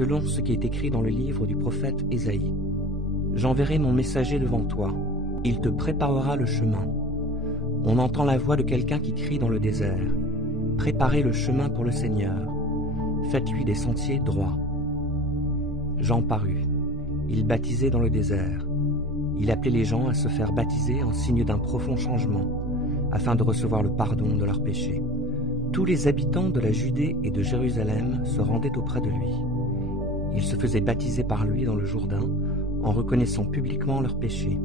selon ce qui est écrit dans le livre du prophète Ésaïe. J'enverrai mon messager devant toi, il te préparera le chemin. On entend la voix de quelqu'un qui crie dans le désert. Préparez le chemin pour le Seigneur, faites-lui des sentiers droits. Jean parut, il baptisait dans le désert. Il appelait les gens à se faire baptiser en signe d'un profond changement, afin de recevoir le pardon de leurs péchés. Tous les habitants de la Judée et de Jérusalem se rendaient auprès de lui. Ils se faisaient baptiser par lui dans le Jourdain, en reconnaissant publiquement leurs péchés.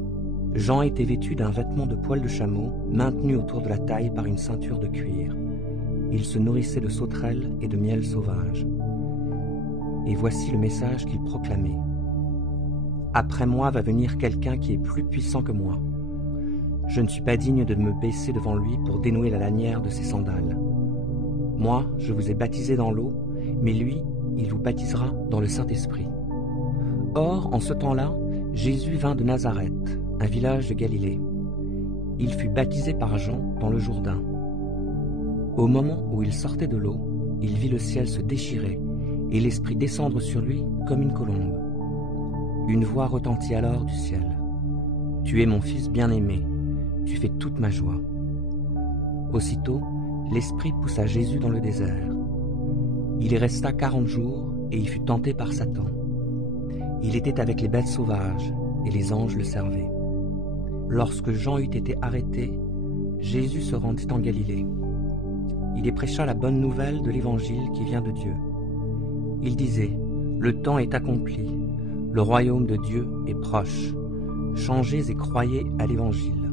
Jean était vêtu d'un vêtement de poil de chameau, maintenu autour de la taille par une ceinture de cuir. Il se nourrissait de sauterelles et de miel sauvage. Et voici le message qu'il proclamait. Après moi va venir quelqu'un qui est plus puissant que moi. Je ne suis pas digne de me baisser devant lui pour dénouer la lanière de ses sandales. Moi, je vous ai baptisé dans l'eau, mais lui, il vous baptisera dans le Saint-Esprit. Or, en ce temps-là, Jésus vint de Nazareth, un village de Galilée. Il fut baptisé par Jean dans le Jourdain. Au moment où il sortait de l'eau, il vit le ciel se déchirer et l'Esprit descendre sur lui comme une colombe. Une voix retentit alors du ciel. « Tu es mon Fils bien-aimé, tu fais toute ma joie. » Aussitôt, l'Esprit poussa Jésus dans le désert. Il y resta 40 jours et y fut tenté par Satan. Il était avec les bêtes sauvages et les anges le servaient. Lorsque Jean eut été arrêté, Jésus se rendit en Galilée. Il y prêcha la bonne nouvelle de l'Évangile qui vient de Dieu. Il disait, « Le temps est accompli, le royaume de Dieu est proche. Changez et croyez à l'Évangile. »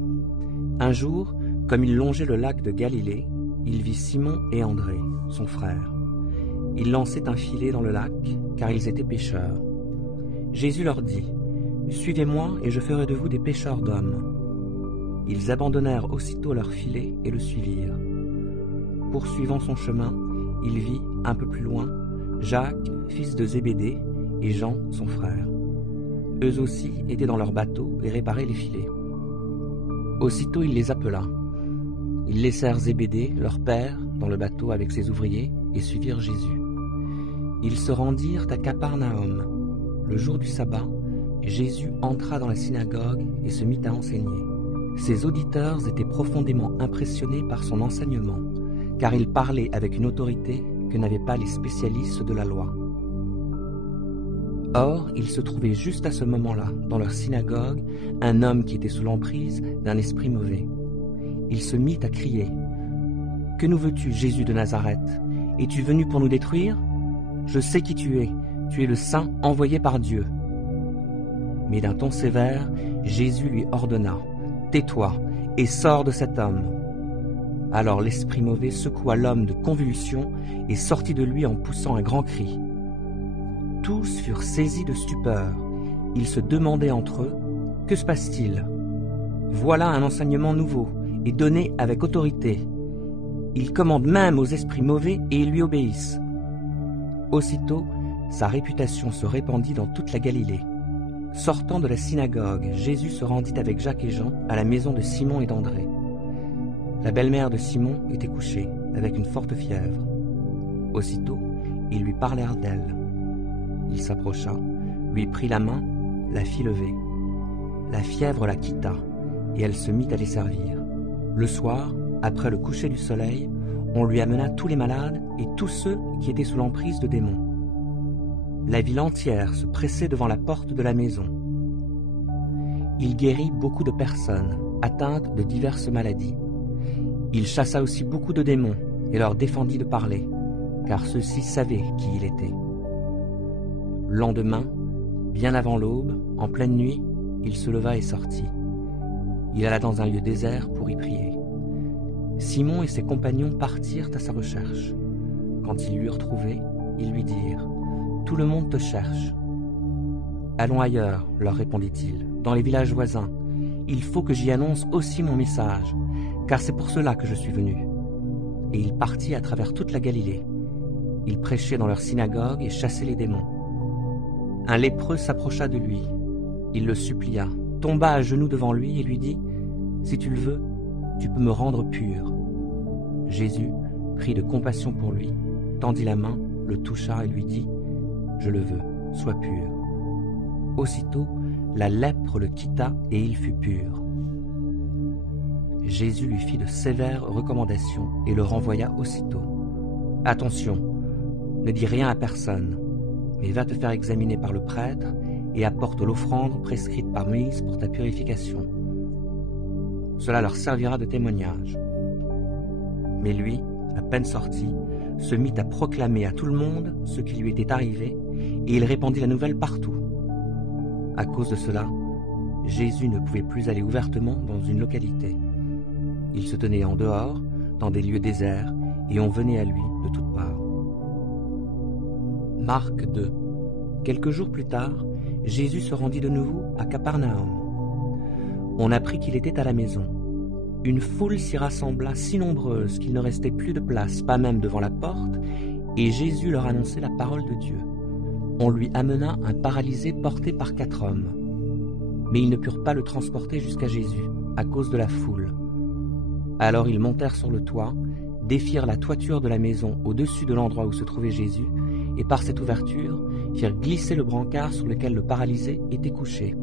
Un jour, comme il longeait le lac de Galilée, il vit Simon et André, son frère. Ils lançaient un filet dans le lac, car ils étaient pêcheurs. Jésus leur dit, « Suivez-moi et je ferai de vous des pêcheurs d'hommes. » Ils abandonnèrent aussitôt leur filet et le suivirent. Poursuivant son chemin, il vit, un peu plus loin, Jacques, fils de Zébédée, et Jean, son frère. Eux aussi étaient dans leur bateau et réparaient les filets. Aussitôt il les appela. Ils laissèrent Zébédée, leur père, dans le bateau avec ses ouvriers, et suivirent Jésus. Ils se rendirent à Capernaum. Le jour du sabbat, Jésus entra dans la synagogue et se mit à enseigner. Ses auditeurs étaient profondément impressionnés par son enseignement, car il parlait avec une autorité que n'avaient pas les spécialistes de la loi. Or, il se trouvait juste à ce moment-là, dans leur synagogue, un homme qui était sous l'emprise d'un esprit mauvais. Il se mit à crier, « Que nous veux-tu, Jésus de Nazareth? Es-tu venu pour nous détruire? Je sais qui tu es le Saint envoyé par Dieu. » Mais d'un ton sévère, Jésus lui ordonna, « Tais-toi et sors de cet homme. » Alors l'esprit mauvais secoua l'homme de convulsions et sortit de lui en poussant un grand cri. Tous furent saisis de stupeur. Ils se demandaient entre eux, « Que se passe-t-il? Voilà un enseignement nouveau et donné avec autorité. Il commande même aux esprits mauvais et ils lui obéissent. » Aussitôt, sa réputation se répandit dans toute la Galilée. Sortant de la synagogue, Jésus se rendit avec Jacques et Jean à la maison de Simon et d'André. La belle-mère de Simon était couchée, avec une forte fièvre. Aussitôt, ils lui parlèrent d'elle. Il s'approcha, lui prit la main, la fit lever. La fièvre la quitta, et elle se mit à les servir. Le soir, après le coucher du soleil, on lui amena tous les malades et tous ceux qui étaient sous l'emprise de démons. La ville entière se pressait devant la porte de la maison. Il guérit beaucoup de personnes, atteintes de diverses maladies. Il chassa aussi beaucoup de démons et leur défendit de parler, car ceux-ci savaient qui il était. Le lendemain, bien avant l'aube, en pleine nuit, il se leva et sortit. Il alla dans un lieu désert pour y prier. Simon et ses compagnons partirent à sa recherche. Quand ils l'eurent trouvé, ils lui dirent « Tout le monde te cherche. »« Allons ailleurs, leur répondit-il, dans les villages voisins. Il faut que j'y annonce aussi mon message, car c'est pour cela que je suis venu. » Et il partit à travers toute la Galilée. Il prêchait dans leur synagogue et chassait les démons. Un lépreux s'approcha de lui. Il le supplia, tomba à genoux devant lui et lui dit « Si tu le veux, tu peux me rendre pur. » Jésus, pris de compassion pour lui, tendit la main, le toucha et lui dit « je le veux, sois pur. » Aussitôt, la lèpre le quitta et il fut pur. Jésus lui fit de sévères recommandations et le renvoya aussitôt. « Attention, ne dis rien à personne, mais va te faire examiner par le prêtre et apporte l'offrande prescrite par Moïse pour ta purification. Cela leur servira de témoignage. » Mais lui, à peine sorti, se mit à proclamer à tout le monde ce qui lui était arrivé, et il répandit la nouvelle partout. À cause de cela, Jésus ne pouvait plus aller ouvertement dans une localité. Il se tenait en dehors, dans des lieux déserts, et on venait à lui de toutes parts. Marc 2. Quelques jours plus tard, Jésus se rendit de nouveau à Capernaum. On apprit qu'il était à la maison. Une foule s'y rassembla si nombreuse qu'il ne restait plus de place, pas même devant la porte, et Jésus leur annonçait la parole de Dieu. On lui amena un paralysé porté par 4 hommes. Mais ils ne purent pas le transporter jusqu'à Jésus, à cause de la foule. Alors ils montèrent sur le toit, défirent la toiture de la maison au-dessus de l'endroit où se trouvait Jésus, et par cette ouverture, firent glisser le brancard sur lequel le paralysé était couché.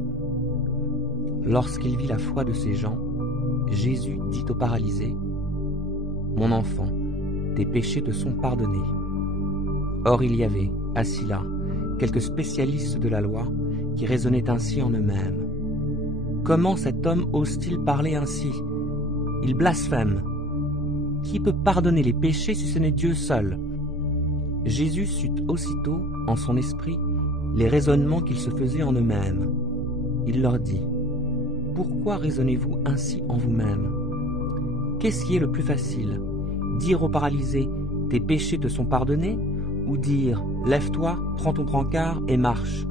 Lorsqu'il vit la foi de ces gens, Jésus dit au paralysé : « Mon enfant, tes péchés te sont pardonnés. » Or il y avait, assis là, quelques spécialistes de la loi qui raisonnaient ainsi en eux-mêmes. « Comment cet homme ose-t-il parler ainsi ? Il blasphème. Qui peut pardonner les péchés si ce n'est Dieu seul ?» Jésus sut aussitôt, en son esprit, les raisonnements qu'ils se faisaient en eux-mêmes. Il leur dit : « Pourquoi raisonnez-vous ainsi en vous-même ? Qu'est-ce qui est le plus facile ? Dire au paralysé : tes péchés te sont pardonnés, ou dire : lève-toi, prends ton brancard et marche ?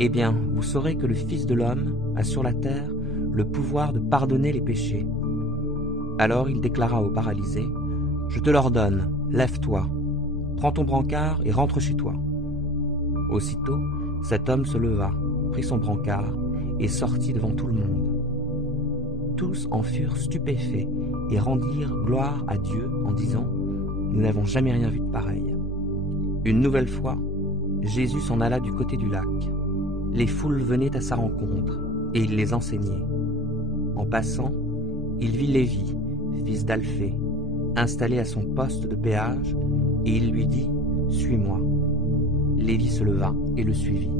Eh bien, vous saurez que le Fils de l'homme a sur la terre le pouvoir de pardonner les péchés. » Alors il déclara au paralysé : « Je te l'ordonne, lève-toi, prends ton brancard et rentre chez toi. » Aussitôt, cet homme se leva, prit son brancard et sortit devant tout le monde. Tous en furent stupéfaits et rendirent gloire à Dieu en disant : « Nous n'avons jamais rien vu de pareil. » Une nouvelle fois, Jésus s'en alla du côté du lac. Les foules venaient à sa rencontre et il les enseignait. En passant, il vit Lévi, fils d'Alphée, installé à son poste de péage, et il lui dit : « Suis-moi. » Lévi se leva et le suivit.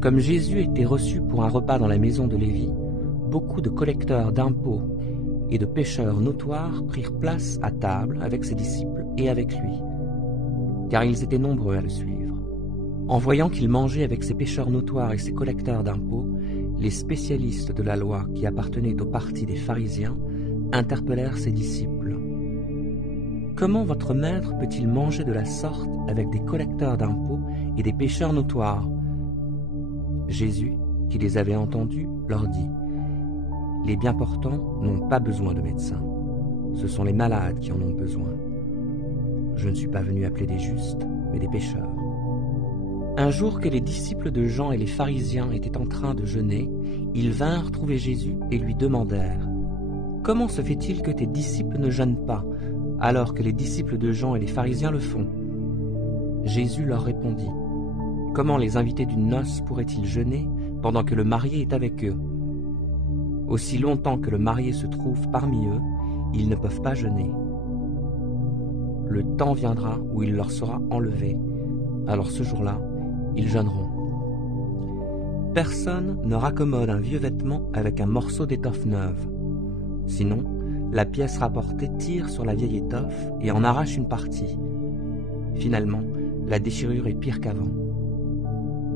Comme Jésus était reçu pour un repas dans la maison de Lévi, beaucoup de collecteurs d'impôts et de pécheurs notoires prirent place à table avec ses disciples et avec lui, car ils étaient nombreux à le suivre. En voyant qu'il mangeait avec ces pécheurs notoires et ces collecteurs d'impôts, les spécialistes de la loi qui appartenaient au parti des pharisiens interpellèrent ses disciples. « Comment votre maître peut-il manger de la sorte avec des collecteurs d'impôts et des pécheurs notoires ?» Jésus, qui les avait entendus, leur dit : « Les bien portants n'ont pas besoin de médecins. Ce sont les malades qui en ont besoin. Je ne suis pas venu appeler des justes, mais des pécheurs. » Un jour que les disciples de Jean et les pharisiens étaient en train de jeûner, ils vinrent trouver Jésus et lui demandèrent : « Comment se fait-il que tes disciples ne jeûnent pas, alors que les disciples de Jean et les pharisiens le font ?» Jésus leur répondit : « Comment les invités d'une noce pourraient-ils jeûner pendant que le marié est avec eux ? Aussi longtemps que le marié se trouve parmi eux, ils ne peuvent pas jeûner. Le temps viendra où il leur sera enlevé. Alors ce jour-là, ils jeûneront. Personne ne raccommode un vieux vêtement avec un morceau d'étoffe neuve. Sinon, la pièce rapportée tire sur la vieille étoffe et en arrache une partie. Finalement, la déchirure est pire qu'avant.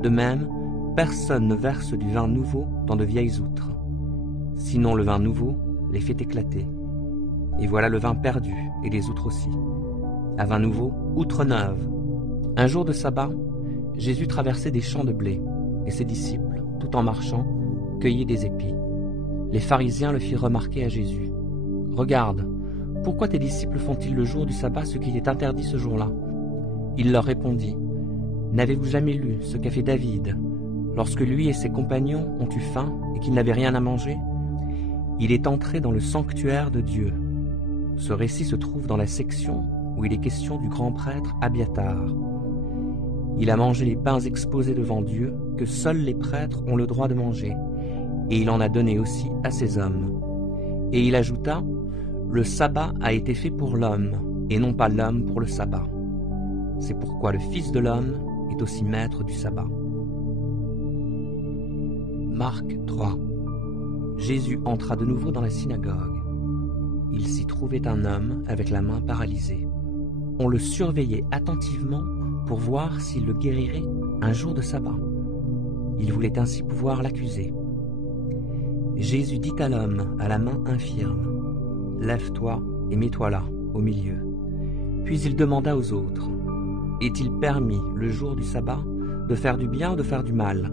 De même, personne ne verse du vin nouveau dans de vieilles outres. Sinon le vin nouveau les fait éclater. Et voilà le vin perdu et les outres aussi. À vin nouveau, outre neuve. » Un jour de sabbat, Jésus traversait des champs de blé, et ses disciples, tout en marchant, cueilliient des épis. Les pharisiens le firent remarquer à Jésus. « Regarde, pourquoi tes disciples font-ils le jour du sabbat ce qui est interdit ce jour-là » Il leur répondit : « N'avez-vous jamais lu ce qu'a fait David, lorsque lui et ses compagnons ont eu faim et qu'ils n'avaient rien à manger ? Il est entré dans le sanctuaire de Dieu. » Ce récit se trouve dans la section où il est question du grand prêtre Abiatar. Il a mangé les pains exposés devant Dieu, que seuls les prêtres ont le droit de manger, et il en a donné aussi à ces hommes. Et il ajouta, « Le sabbat a été fait pour l'homme, et non pas l'homme pour le sabbat. C'est pourquoi le Fils de l'homme est aussi maître du sabbat. » Marc 3. Jésus entra de nouveau dans la synagogue. Il s'y trouvait un homme avec la main paralysée. On le surveillait attentivement pour voir s'il le guérirait un jour de sabbat. Il voulait ainsi pouvoir l'accuser. Jésus dit à l'homme à la main infirme, « Lève-toi et mets-toi là, au milieu. » Puis il demanda aux autres, « Est-il permis, le jour du sabbat, de faire du bien ou de faire du mal?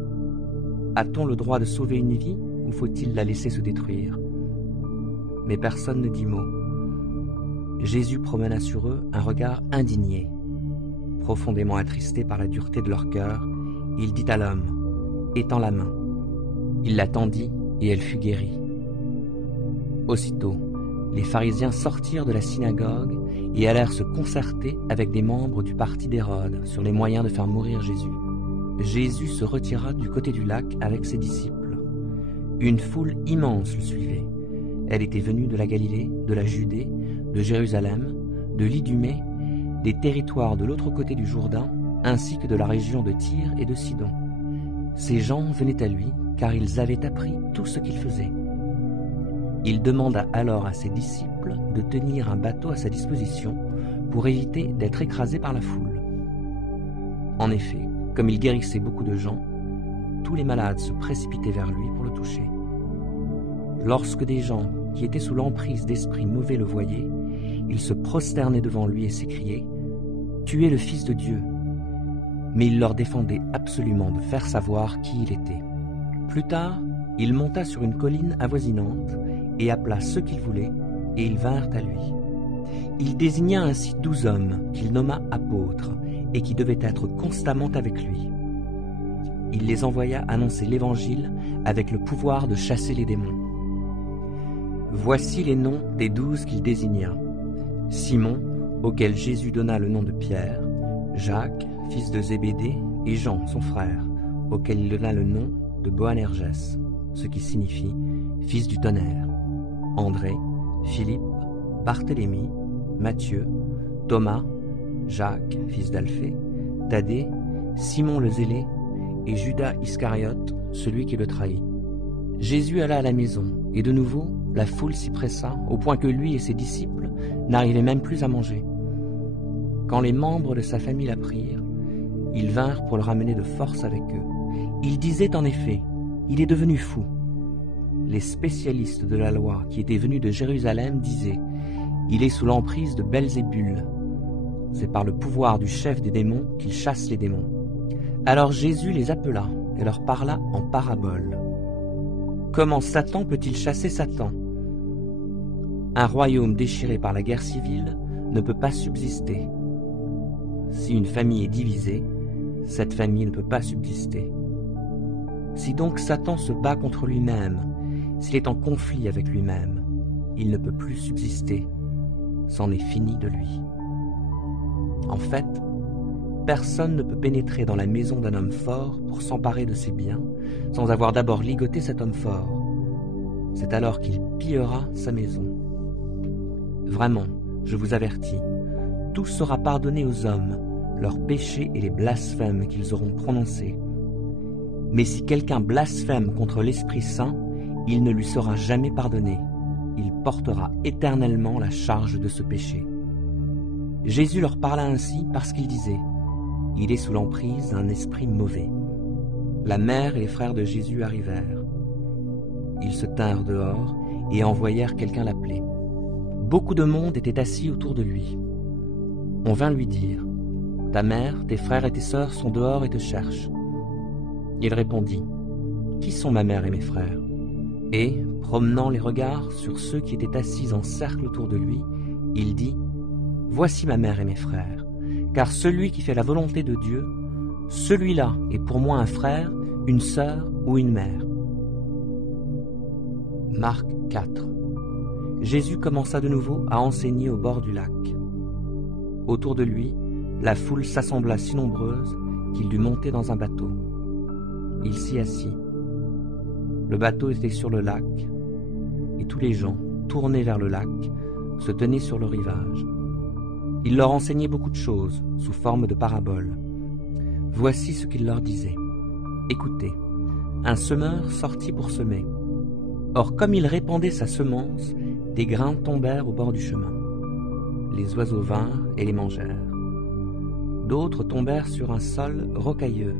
A-t-on le droit de sauver une vie ou faut-il la laisser se détruire ?» Mais personne ne dit mot. Jésus promena sur eux un regard indigné. Profondément attristé par la dureté de leur cœur, il dit à l'homme, « Étends la main. » Il la tendit et elle fut guérie. Aussitôt, les pharisiens sortirent de la synagogue et allèrent se concerter avec des membres du parti d'Hérode sur les moyens de faire mourir Jésus. Jésus se retira du côté du lac avec ses disciples. Une foule immense le suivait. Elle était venue de la Galilée, de la Judée, de Jérusalem, de l'Idumée, des territoires de l'autre côté du Jourdain, ainsi que de la région de Tyr et de Sidon. Ces gens venaient à lui, car ils avaient appris tout ce qu'il faisait. Il demanda alors à ses disciples de tenir un bateau à sa disposition pour éviter d'être écrasé par la foule. En effet, comme il guérissait beaucoup de gens, tous les malades se précipitaient vers lui pour le toucher. Lorsque des gens qui étaient sous l'emprise d'esprits mauvais le voyaient, ils se prosternaient devant lui et s'écriaient « Tu es le Fils de Dieu !» Mais il leur défendait absolument de faire savoir qui il était. Plus tard, il monta sur une colline avoisinante et appela ceux qu'il voulait, et ils vinrent à lui. Il désigna ainsi 12 hommes qu'il nomma apôtres et qui devaient être constamment avec lui. Il les envoya annoncer l'Évangile avec le pouvoir de chasser les démons. Voici les noms des 12 qu'il désigna. Simon, auquel Jésus donna le nom de Pierre, Jacques, fils de Zébédée, et Jean, son frère, auquel il donna le nom de Boanerges, ce qui signifie « fils du tonnerre », André, Philippe, Barthélemy, Matthieu, Thomas, Jacques, fils d'Alphée, Thaddée, Simon le Zélé et Judas Iscariote, celui qui le trahit. Jésus alla à la maison, et de nouveau, la foule s'y pressa, au point que lui et ses disciples n'arrivaient même plus à manger. Quand les membres de sa famille l'apprirent, ils vinrent pour le ramener de force avec eux. Ils disaient en effet, « Il est devenu fou ». Les spécialistes de la loi qui étaient venus de Jérusalem disaient, « Il est sous l'emprise de Belzébul. C'est par le pouvoir du chef des démons qu'il chasse les démons. » Alors Jésus les appela et leur parla en parabole. Comment Satan peut-il chasser Satan? Un royaume déchiré par la guerre civile ne peut pas subsister. Si une famille est divisée, cette famille ne peut pas subsister. Si donc Satan se bat contre lui-même, s'il est en conflit avec lui-même, il ne peut plus subsister. C'en est fini de lui. En fait, personne ne peut pénétrer dans la maison d'un homme fort pour s'emparer de ses biens sans avoir d'abord ligoté cet homme fort. C'est alors qu'il pillera sa maison. Vraiment, je vous avertis, tout sera pardonné aux hommes, leurs péchés et les blasphèmes qu'ils auront prononcés. Mais si quelqu'un blasphème contre l'Esprit Saint, il ne lui sera jamais pardonné. Il portera éternellement la charge de ce péché. Jésus leur parla ainsi parce qu'il disait « Il est sous l'emprise d'un esprit mauvais ». La mère et les frères de Jésus arrivèrent. Ils se tinrent dehors et envoyèrent quelqu'un l'appeler. Beaucoup de monde était assis autour de lui. On vint lui dire « Ta mère, tes frères et tes sœurs sont dehors et te cherchent. » Il répondit « Qui sont ma mère et mes frères ?» Et, promenant les regards sur ceux qui étaient assis en cercle autour de lui, il dit « Voici ma mère et mes frères, car celui qui fait la volonté de Dieu, celui-là est pour moi un frère, une sœur ou une mère. » Marc 4. Jésus commença de nouveau à enseigner au bord du lac. Autour de lui, la foule s'assembla si nombreuse qu'il dut monter dans un bateau. Il s'y assit. Le bateau était sur le lac, et tous les gens, tournés vers le lac, se tenaient sur le rivage. Il leur enseignait beaucoup de choses, sous forme de paraboles. Voici ce qu'il leur disait. Écoutez, un semeur sortit pour semer. Or, comme il répandait sa semence, des grains tombèrent au bord du chemin. Les oiseaux vinrent et les mangèrent. D'autres tombèrent sur un sol rocailleux,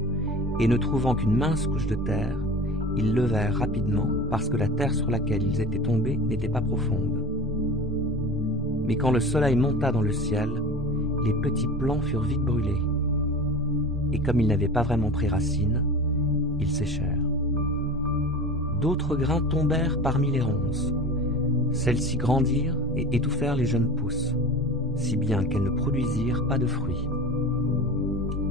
et ne trouvant qu'une mince couche de terre, ils levèrent rapidement parce que la terre sur laquelle ils étaient tombés n'était pas profonde. Mais quand le soleil monta dans le ciel, les petits plants furent vite brûlés, et comme ils n'avaient pas vraiment pris racine, ils séchèrent. D'autres grains tombèrent parmi les ronces. Celles-ci grandirent et étouffèrent les jeunes pousses, si bien qu'elles ne produisirent pas de fruits.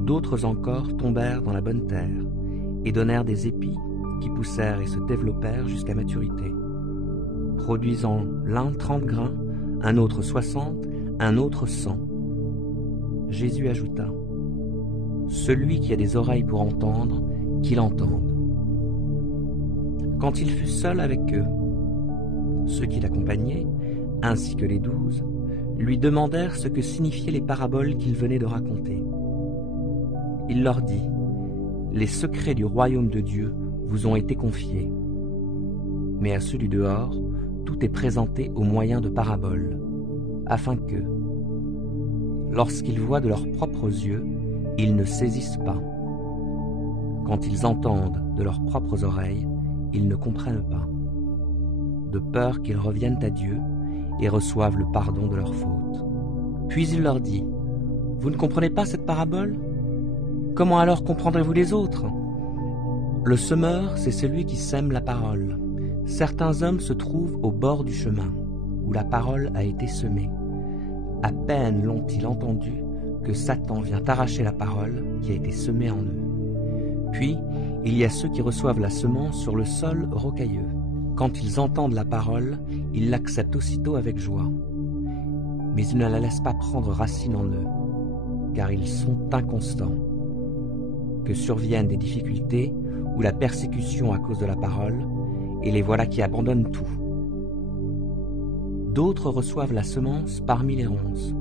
D'autres encore tombèrent dans la bonne terre et donnèrent des épis qui poussèrent et se développèrent jusqu'à maturité, produisant l'un 30 grains, un autre 60, un autre 100. Jésus ajouta, « Celui qui a des oreilles pour entendre, qu'il entende. » Quand il fut seul avec eux, ceux qui l'accompagnaient, ainsi que les 12, lui demandèrent ce que signifiaient les paraboles qu'il venait de raconter. Il leur dit, « Les secrets du royaume de Dieu vous ont été confiés. Mais à ceux du dehors, tout est présenté au moyen de paraboles, afin que, lorsqu'ils voient de leurs propres yeux, ils ne saisissent pas. Quand ils entendent de leurs propres oreilles, ils ne comprennent pas, de peur qu'ils reviennent à Dieu et reçoivent le pardon de leurs fautes. » Puis il leur dit, « Vous ne comprenez pas cette parabole ? Comment alors comprendrez-vous les autres ? Le semeur, c'est celui qui sème la parole. Certains hommes se trouvent au bord du chemin, où la parole a été semée. À peine l'ont-ils entendu que Satan vient arracher la parole qui a été semée en eux. Puis, il y a ceux qui reçoivent la semence sur le sol rocailleux. Quand ils entendent la parole, ils l'acceptent aussitôt avec joie. Mais ils ne la laissent pas prendre racine en eux, car ils sont inconstants. Que surviennent des difficultés ou la persécution à cause de la parole, et les voilà qui abandonnent tout. D'autres reçoivent la semence parmi les ronces.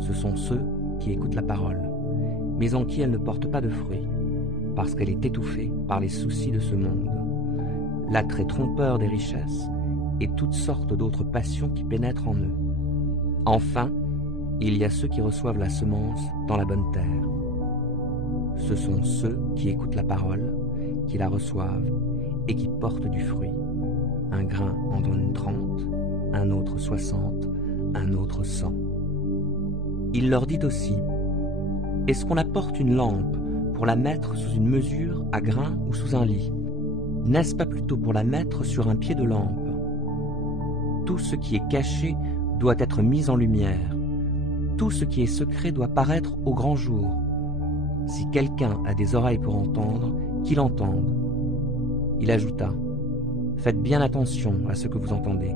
Ce sont ceux qui écoutent la parole, mais en qui elle ne porte pas de fruits, parce qu'elle est étouffée par les soucis de ce monde, l'attrait trompeur des richesses et toutes sortes d'autres passions qui pénètrent en eux. Enfin, il y a ceux qui reçoivent la semence dans la bonne terre. Ce sont ceux qui écoutent la parole, qui la reçoivent et qui portent du fruit. Un grain en donne 30, un autre 60, un autre 100. Il leur dit aussi, « Est-ce qu'on apporte une lampe pour la mettre sous une mesure à grains ou sous un lit? N'est-ce pas plutôt pour la mettre sur un pied de lampe? Tout ce qui est caché doit être mis en lumière. Tout ce qui est secret doit paraître au grand jour. Si quelqu'un a des oreilles pour entendre, qu'il entende. » Il ajouta, « Faites bien attention à ce que vous entendez.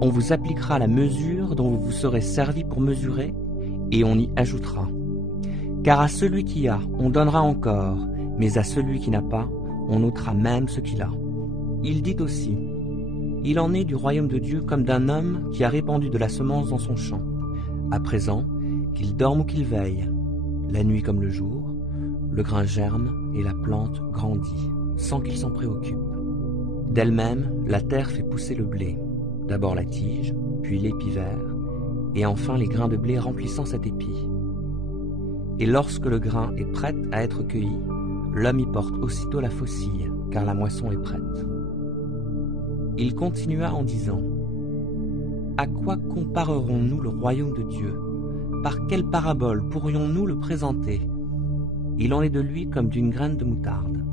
On vous appliquera la mesure dont vous vous serez servi pour mesurer, et on y ajoutera. Car à celui qui a, on donnera encore, mais à celui qui n'a pas, on ôtera même ce qu'il a. » Il dit aussi, « Il en est du royaume de Dieu comme d'un homme qui a répandu de la semence dans son champ. À présent, qu'il dorme ou qu'il veille, la nuit comme le jour, le grain germe et la plante grandit, sans qu'il s'en préoccupe. D'elle-même, la terre fait pousser le blé, d'abord la tige, puis l'épi vert, et enfin les grains de blé remplissant cet épi. Et lorsque le grain est prêt à être cueilli, l'homme y porte aussitôt la faucille, car la moisson est prête. » Il continua en disant, « À quoi comparerons-nous le royaume de Dieu? Par quelle parabole pourrions-nous le présenter? Il en est de lui comme d'une graine de moutarde.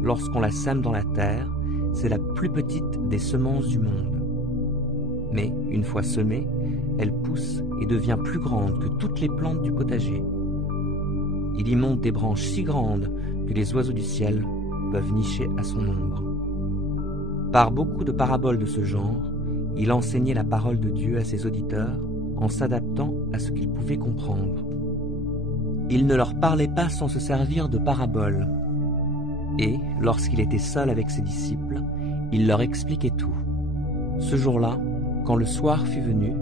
Lorsqu'on la sème dans la terre, c'est la plus petite des semences du monde. Mais, une fois semée, elle pousse et devient plus grande que toutes les plantes du potager. Il y monte des branches si grandes que les oiseaux du ciel peuvent nicher à son ombre. » Par beaucoup de paraboles de ce genre, il enseignait la parole de Dieu à ses auditeurs en s'adaptant à ce qu'ils pouvaient comprendre. Il ne leur parlait pas sans se servir de paraboles. Et, lorsqu'il était seul avec ses disciples, il leur expliquait tout. Ce jour-là, quand le soir fut venu,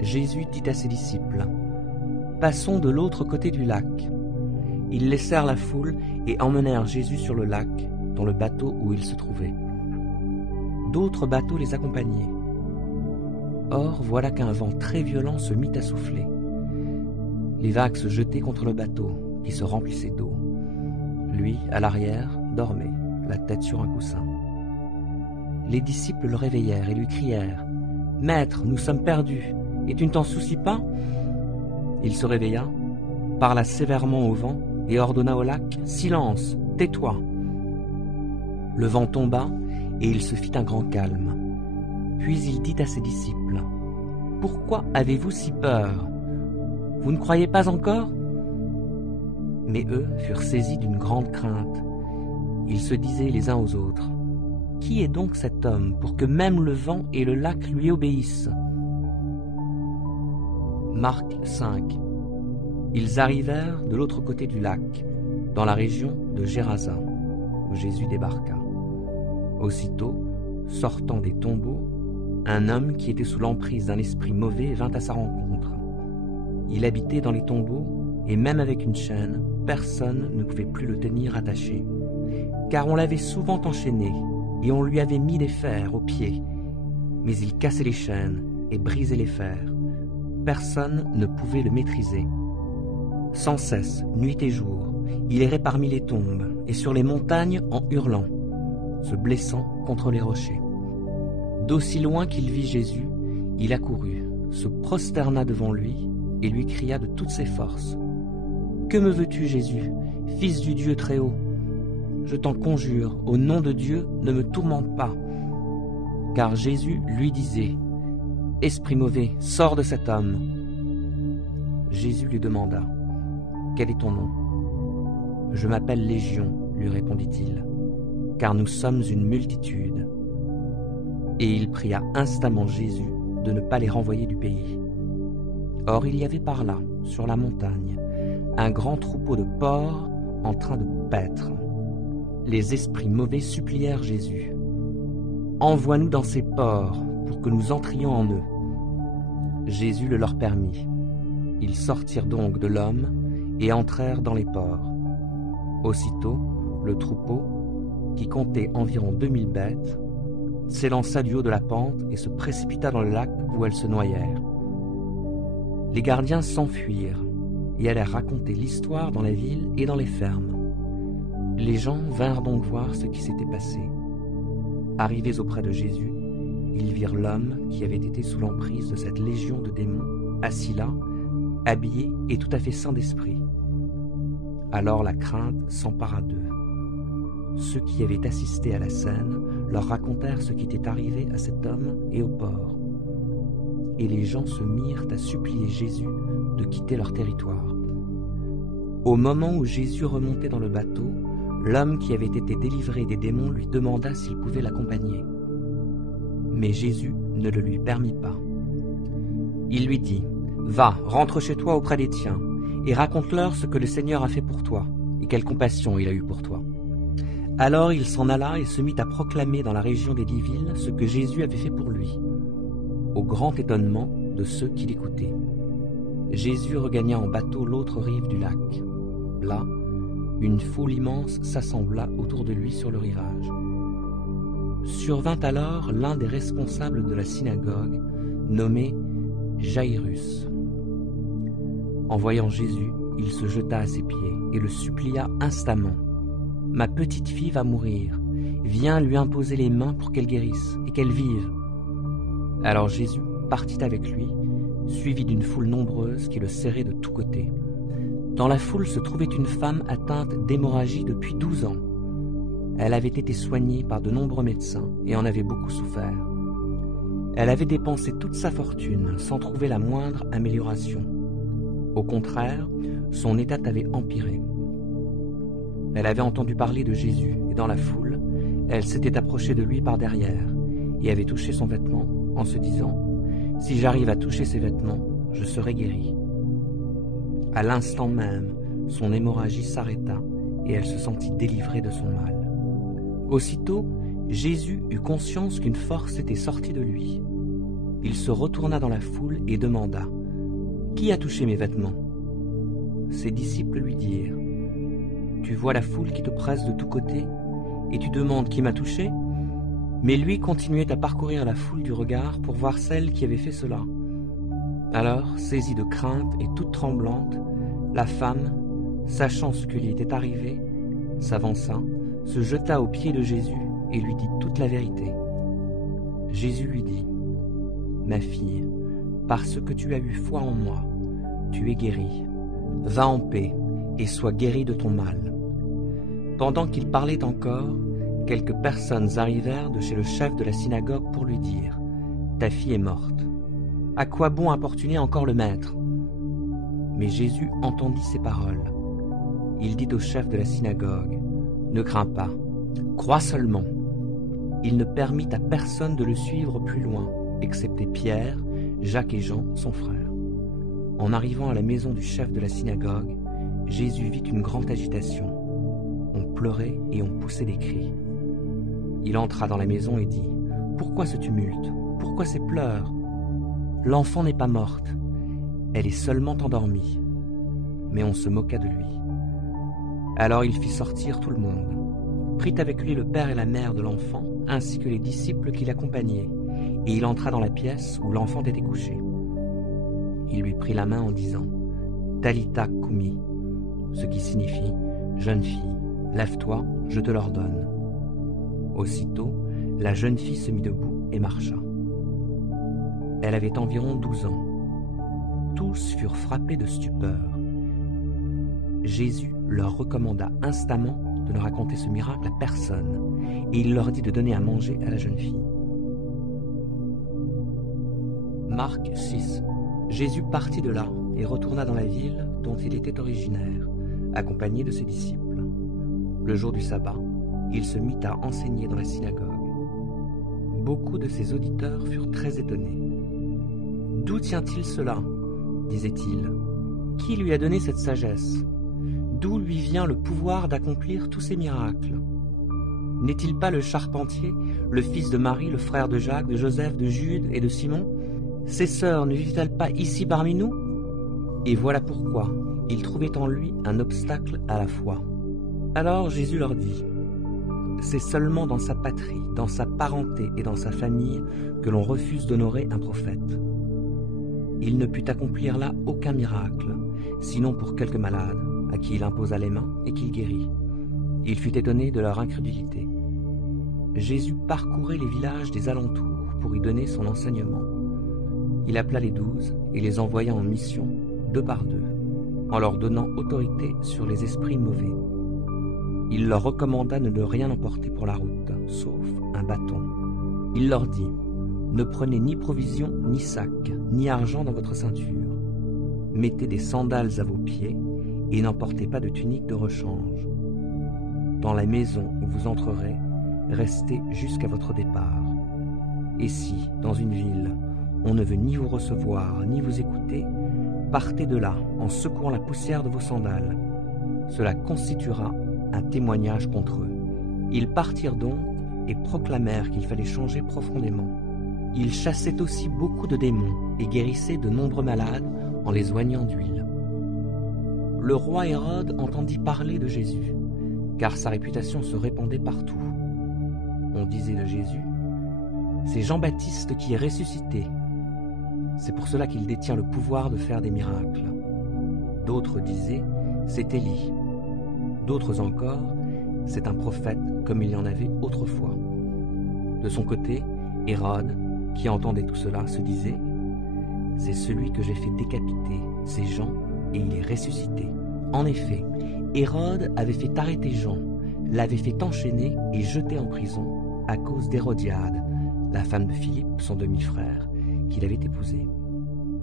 Jésus dit à ses disciples : « Passons de l'autre côté du lac. » Ils laissèrent la foule et emmenèrent Jésus sur le lac, dans le bateau où il se trouvait. D'autres bateaux les accompagnaient. Or, voilà qu'un vent très violent se mit à souffler. Les vagues se jetaient contre le bateau, qui se remplissait d'eau. Lui, à l'arrière, dormait, la tête sur un coussin. Les disciples le réveillèrent et lui crièrent : « Maître, nous sommes perdus, et tu ne t'en soucies pas ?» Il se réveilla, parla sévèrement au vent et ordonna au lac : « Silence, tais-toi !» Le vent tomba et il se fit un grand calme. Puis il dit à ses disciples : « Pourquoi avez-vous si peur ? Vous ne croyez pas encore ?» Mais eux furent saisis d'une grande crainte. Ils se disaient les uns aux autres : « Qui est donc cet homme pour que même le vent et le lac lui obéissent ?» Marc 5. Ils arrivèrent de l'autre côté du lac, dans la région de Gérasa, où Jésus débarqua. Aussitôt, sortant des tombeaux, un homme qui était sous l'emprise d'un esprit mauvais vint à sa rencontre. Il habitait dans les tombeaux, et même avec une chaîne, personne ne pouvait plus le tenir attaché, car on l'avait souvent enchaîné, et on lui avait mis des fers aux pieds. Mais il cassait les chaînes et brisait les fers. Personne ne pouvait le maîtriser. Sans cesse, nuit et jour, il errait parmi les tombes et sur les montagnes en hurlant, se blessant contre les rochers. D'aussi loin qu'il vit Jésus, il accourut, se prosterna devant lui et lui cria de toutes ses forces : « Que me veux-tu, Jésus, Fils du Dieu Très-Haut ? Je t'en conjure, au nom de Dieu, ne me tourmente pas. » Car Jésus lui disait : « Esprit mauvais, sors de cet homme. » Jésus lui demanda : « Quel est ton nom ? » « Je m'appelle Légion, lui répondit-il, car nous sommes une multitude. » Et il pria instamment Jésus de ne pas les renvoyer du pays. Or il y avait par là, sur la montagne, un grand troupeau de porcs en train de paître. Les esprits mauvais supplièrent Jésus : « Envoie-nous dans ces porcs pour que nous entrions en eux. » Jésus le leur permit. Ils sortirent donc de l'homme et entrèrent dans les porcs. Aussitôt, le troupeau, qui comptait environ 2000 bêtes, s'élança du haut de la pente et se précipita dans le lac où elles se noyèrent. Les gardiens s'enfuirent et allèrent raconter l'histoire dans la ville et dans les fermes. Les gens vinrent donc voir ce qui s'était passé. Arrivés auprès de Jésus, ils virent l'homme qui avait été sous l'emprise de cette légion de démons, assis là, habillé et tout à fait sain d'esprit. Alors la crainte s'empara d'eux. Ceux qui avaient assisté à la scène leur racontèrent ce qui était arrivé à cet homme et au porc. Et les gens se mirent à supplier Jésus de quitter leur territoire. Au moment où Jésus remontait dans le bateau, l'homme qui avait été délivré des démons lui demanda s'il pouvait l'accompagner. Mais Jésus ne le lui permit pas. Il lui dit : « Va, rentre chez toi auprès des tiens, et raconte-leur ce que le Seigneur a fait pour toi, et quelle compassion il a eue pour toi. » Alors il s'en alla et se mit à proclamer dans la région des 10 villes ce que Jésus avait fait pour lui, au grand étonnement de ceux qui l'écoutaient. Jésus regagna en bateau l'autre rive du lac. Là, une foule immense s'assembla autour de lui sur le rivage. Survint alors l'un des responsables de la synagogue, nommé Jairus. En voyant Jésus, il se jeta à ses pieds et le supplia instamment : « Ma petite fille va mourir. Viens lui imposer les mains pour qu'elle guérisse et qu'elle vive. » Alors Jésus partit avec lui, suivi d'une foule nombreuse qui le serrait de tous côtés. Dans la foule se trouvait une femme atteinte d'hémorragie depuis 12 ans. Elle avait été soignée par de nombreux médecins et en avait beaucoup souffert. Elle avait dépensé toute sa fortune sans trouver la moindre amélioration. Au contraire, son état avait empiré. Elle avait entendu parler de Jésus et dans la foule, elle s'était approchée de lui par derrière et avait touché son vêtement en se disant : « Si j'arrive à toucher ses vêtements, je serai guérie. » À l'instant même, son hémorragie s'arrêta et elle se sentit délivrée de son mal. Aussitôt, Jésus eut conscience qu'une force était sortie de lui. Il se retourna dans la foule et demanda « Qui a touché mes vêtements ?» Ses disciples lui dirent « Tu vois la foule qui te presse de tous côtés et tu demandes qui m'a touché ?» Mais lui continuait à parcourir la foule du regard pour voir celle qui avait fait cela. Alors, saisie de crainte et toute tremblante, la femme, sachant ce qui lui était arrivé, s'avança, se jeta aux pieds de Jésus et lui dit toute la vérité. Jésus lui dit « Ma fille, parce que tu as eu foi en moi, tu es guérie. Va en paix et sois guérie de ton mal. » Pendant qu'il parlait encore, quelques personnes arrivèrent de chez le chef de la synagogue pour lui dire « Ta fille est morte. À quoi bon importuner encore le maître ?» Mais Jésus entendit ces paroles. Il dit au chef de la synagogue « Ne crains pas, crois seulement. » Il ne permit à personne de le suivre plus loin, excepté Pierre, Jacques et Jean, son frère. En arrivant à la maison du chef de la synagogue, Jésus vit une grande agitation. On pleurait et on poussait des cris. Il entra dans la maison et dit « Pourquoi ce tumulte? Pourquoi ces pleurs? L'enfant n'est pas morte, elle est seulement endormie. » Mais on se moqua de lui. Alors il fit sortir tout le monde, prit avec lui le père et la mère de l'enfant, ainsi que les disciples qui l'accompagnaient, et il entra dans la pièce où l'enfant était couché. Il lui prit la main en disant « Talitha koumi », ce qui signifie « Jeune fille, lève-toi, je te l'ordonne ». Aussitôt, la jeune fille se mit debout et marcha. Elle avait environ 12 ans. Tous furent frappés de stupeur. Jésus leur recommanda instamment de ne raconter ce miracle à personne, et il leur dit de donner à manger à la jeune fille. Marc 6. Jésus partit de là et retourna dans la ville dont il était originaire, accompagné de ses disciples. Le jour du sabbat, il se mit à enseigner dans la synagogue. Beaucoup de ses auditeurs furent très étonnés. « D'où tient-il cela ?» disait-il. « Qui lui a donné cette sagesse? D'où lui vient le pouvoir d'accomplir tous ces miracles? N'est-il pas le charpentier, le fils de Marie, le frère de Jacques, de Joseph, de Jude et de Simon? Ses sœurs ne vivent-elles pas ici parmi nous? » Et voilà pourquoi ils trouvaient en lui un obstacle à la foi. Alors Jésus leur dit « C'est seulement dans sa patrie, dans sa parenté et dans sa famille que l'on refuse d'honorer un prophète. » Il ne put accomplir là aucun miracle, sinon pour quelques malades, à qui il imposa les mains et qu'il guérit. Il fut étonné de leur incrédulité. Jésus parcourait les villages des alentours pour y donner son enseignement. Il appela les 12 et les envoya en mission, 2 par 2, en leur donnant autorité sur les esprits mauvais. Il leur recommanda de ne rien emporter pour la route, sauf un bâton. Il leur dit « Ne prenez ni provision, ni sac, ni argent dans votre ceinture. Mettez des sandales à vos pieds et n'emportez pas de tunique de rechange. Dans la maison où vous entrerez, restez jusqu'à votre départ. Et si, dans une ville, on ne veut ni vous recevoir, ni vous écouter, partez de là en secouant la poussière de vos sandales. Cela constituera un témoignage contre eux. » Ils partirent donc et proclamèrent qu'il fallait changer profondément. Ils chassaient aussi beaucoup de démons et guérissaient de nombreux malades en les oignant d'huile. Le roi Hérode entendit parler de Jésus, car sa réputation se répandait partout. On disait de Jésus « C'est Jean-Baptiste qui est ressuscité. C'est pour cela qu'il détient le pouvoir de faire des miracles. » D'autres disaient « C'est Élie. » D'autres encore « C'est un prophète comme il y en avait autrefois. » De son côté, Hérode, qui entendait tout cela, se disait « C'est celui que j'ai fait décapiter, c'est Jean, et il est ressuscité. » En effet, Hérode avait fait arrêter Jean, l'avait fait enchaîner et jeter en prison à cause d'Hérodiade, la femme de Philippe, son demi-frère, qu'il avait épousé.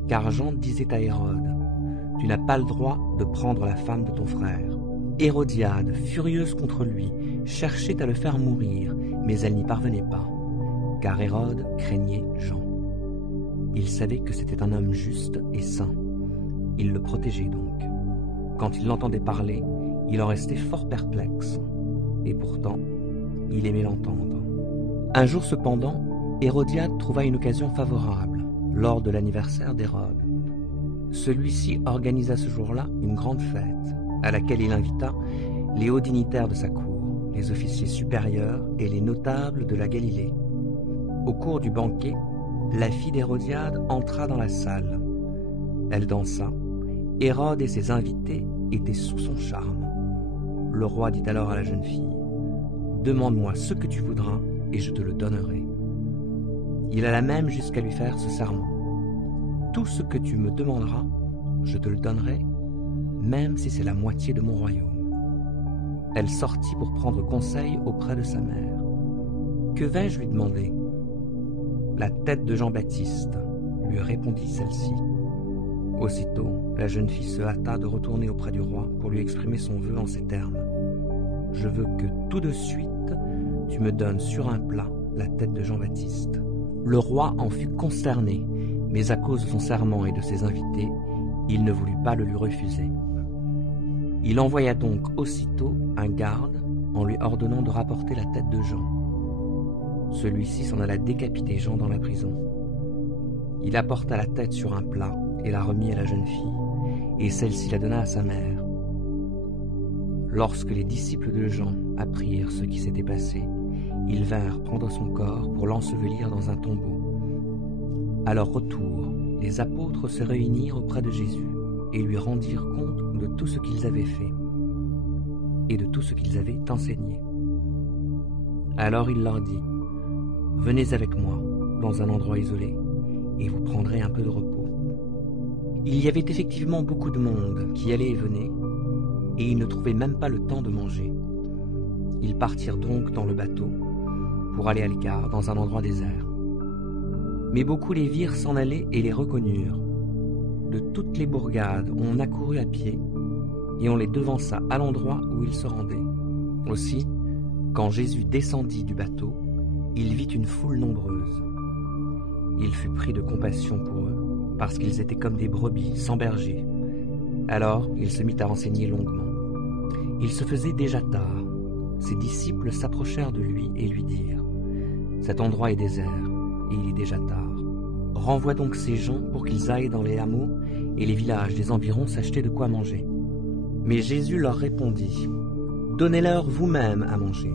Car Jean disait à Hérode « Tu n'as pas le droit de prendre la femme de ton frère. » Hérodiade, furieuse contre lui, cherchait à le faire mourir, mais elle n'y parvenait pas, car Hérode craignait Jean. Il savait que c'était un homme juste et saint. Il le protégeait donc. Quand il l'entendait parler, il en restait fort perplexe. Et pourtant, il aimait l'entendre. Un jour cependant, Hérodiade trouva une occasion favorable, lors de l'anniversaire d'Hérode. Celui-ci organisa ce jour-là une grande fête, à laquelle il invita les hauts dignitaires de sa cour, les officiers supérieurs et les notables de la Galilée. Au cours du banquet, la fille d'Hérodiade entra dans la salle. Elle dansa. Hérode et ses invités étaient sous son charme. Le roi dit alors à la jeune fille, « Demande-moi ce que tu voudras et je te le donnerai. » Il alla même jusqu'à lui faire ce serment. « Tout ce que tu me demanderas, je te le donnerai, même si c'est la moitié de mon royaume. » Elle sortit pour prendre conseil auprès de sa mère. « Que vais-je lui demander ?»« La tête de Jean-Baptiste, » lui répondit celle-ci. Aussitôt, la jeune fille se hâta de retourner auprès du roi pour lui exprimer son vœu en ces termes. « Je veux que tout de suite, tu me donnes sur un plat la tête de Jean-Baptiste. » Le roi en fut consterné, mais à cause de son serment et de ses invités, il ne voulut pas le lui refuser. Il envoya donc aussitôt un garde en lui ordonnant de rapporter la tête de Jean. Celui-ci s'en alla décapiter Jean dans la prison. Il apporta la tête sur un plat et la remit à la jeune fille, et celle-ci la donna à sa mère. Lorsque les disciples de Jean apprirent ce qui s'était passé, ils vinrent prendre son corps pour l'ensevelir dans un tombeau. À leur retour, les apôtres se réunirent auprès de Jésus et lui rendirent compte de tout ce qu'ils avaient fait et de tout ce qu'ils avaient enseigné. Alors il leur dit, « Venez avec moi dans un endroit isolé et vous prendrez un peu de repos. » Il y avait effectivement beaucoup de monde qui allait et venait, et ils ne trouvaient même pas le temps de manger. Ils partirent donc dans le bateau pour aller à l'écart dans un endroit désert. Mais beaucoup les virent s'en aller et les reconnurent. De toutes les bourgades, on accourut à pied et on les devança à l'endroit où ils se rendaient. Aussi, quand Jésus descendit du bateau, il vit une foule nombreuse. Il fut pris de compassion pour eux, parce qu'ils étaient comme des brebis sans berger. Alors il se mit à renseigner longuement. Il se faisait déjà tard. Ses disciples s'approchèrent de lui et lui dirent, « Cet endroit est désert, et il est déjà tard. Renvoie donc ces gens pour qu'ils aillent dans les hameaux et les villages des environs s'acheter de quoi manger. » Mais Jésus leur répondit, « Donnez-leur vous-même à manger. »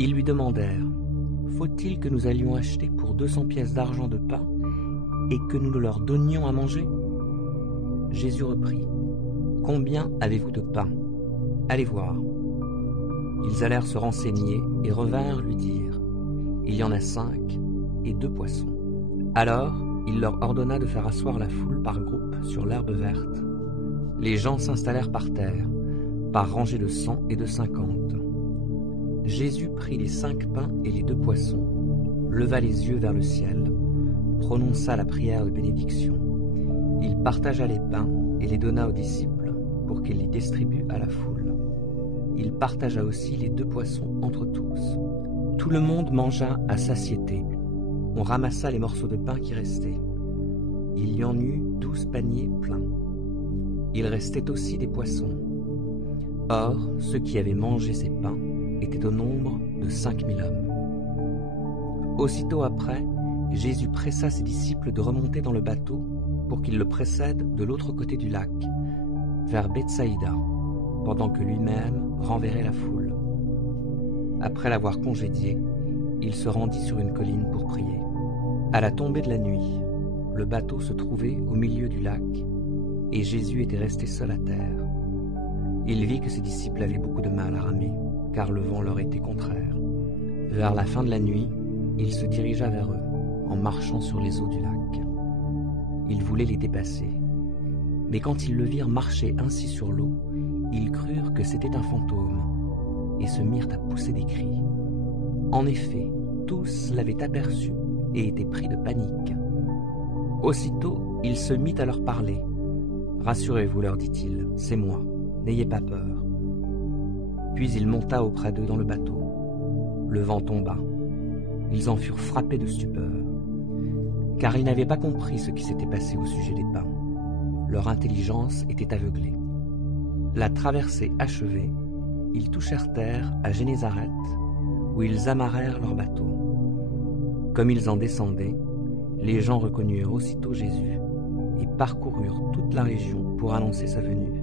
Ils lui demandèrent, « Faut-il que nous allions acheter pour 200 pièces d'argent de pain et que nous leur donnions à manger ?» Jésus reprit, « Combien avez-vous de pain? Allez voir. » Ils allèrent se renseigner et revinrent lui dire, « Il y en a 5 et 2 poissons. » Alors il leur ordonna de faire asseoir la foule par groupe sur l'herbe verte. Les gens s'installèrent par terre, par rangées de 100 et de 50. Jésus prit les 5 pains et les 2 poissons, leva les yeux vers le ciel, prononça la prière de bénédiction. Il partagea les pains et les donna aux disciples pour qu'ils les distribuent à la foule. Il partagea aussi les 2 poissons entre tous. Tout le monde mangea à satiété. On ramassa les morceaux de pain qui restaient. Il y en eut 12 paniers pleins. Il restait aussi des poissons. Or, ceux qui avaient mangé ces pains étaient au nombre de 5000 hommes. Aussitôt après, Jésus pressa ses disciples de remonter dans le bateau pour qu'ils le précèdent de l'autre côté du lac, vers Bethsaïda, pendant que lui-même renverrait la foule. Après l'avoir congédié, il se rendit sur une colline pour prier. À la tombée de la nuit, le bateau se trouvait au milieu du lac, et Jésus était resté seul à terre. Il vit que ses disciples avaient beaucoup de mal à ramer, car le vent leur était contraire. Vers la fin de la nuit, il se dirigea vers eux, en marchant sur les eaux du lac. Il voulait les dépasser, mais quand ils le virent marcher ainsi sur l'eau, ils crurent que c'était un fantôme, et se mirent à pousser des cris. En effet, tous l'avaient aperçu et étaient pris de panique. Aussitôt, il se mit à leur parler. « Rassurez-vous, leur dit-il, c'est moi, n'ayez pas peur. » Puis il monta auprès d'eux dans le bateau. Le vent tomba. Ils en furent frappés de stupeur, car ils n'avaient pas compris ce qui s'était passé au sujet des pains. Leur intelligence était aveuglée. La traversée achevée, ils touchèrent terre à Génézareth, où ils amarrèrent leur bateau. Comme ils en descendaient, les gens reconnurent aussitôt Jésus et parcoururent toute la région pour annoncer sa venue.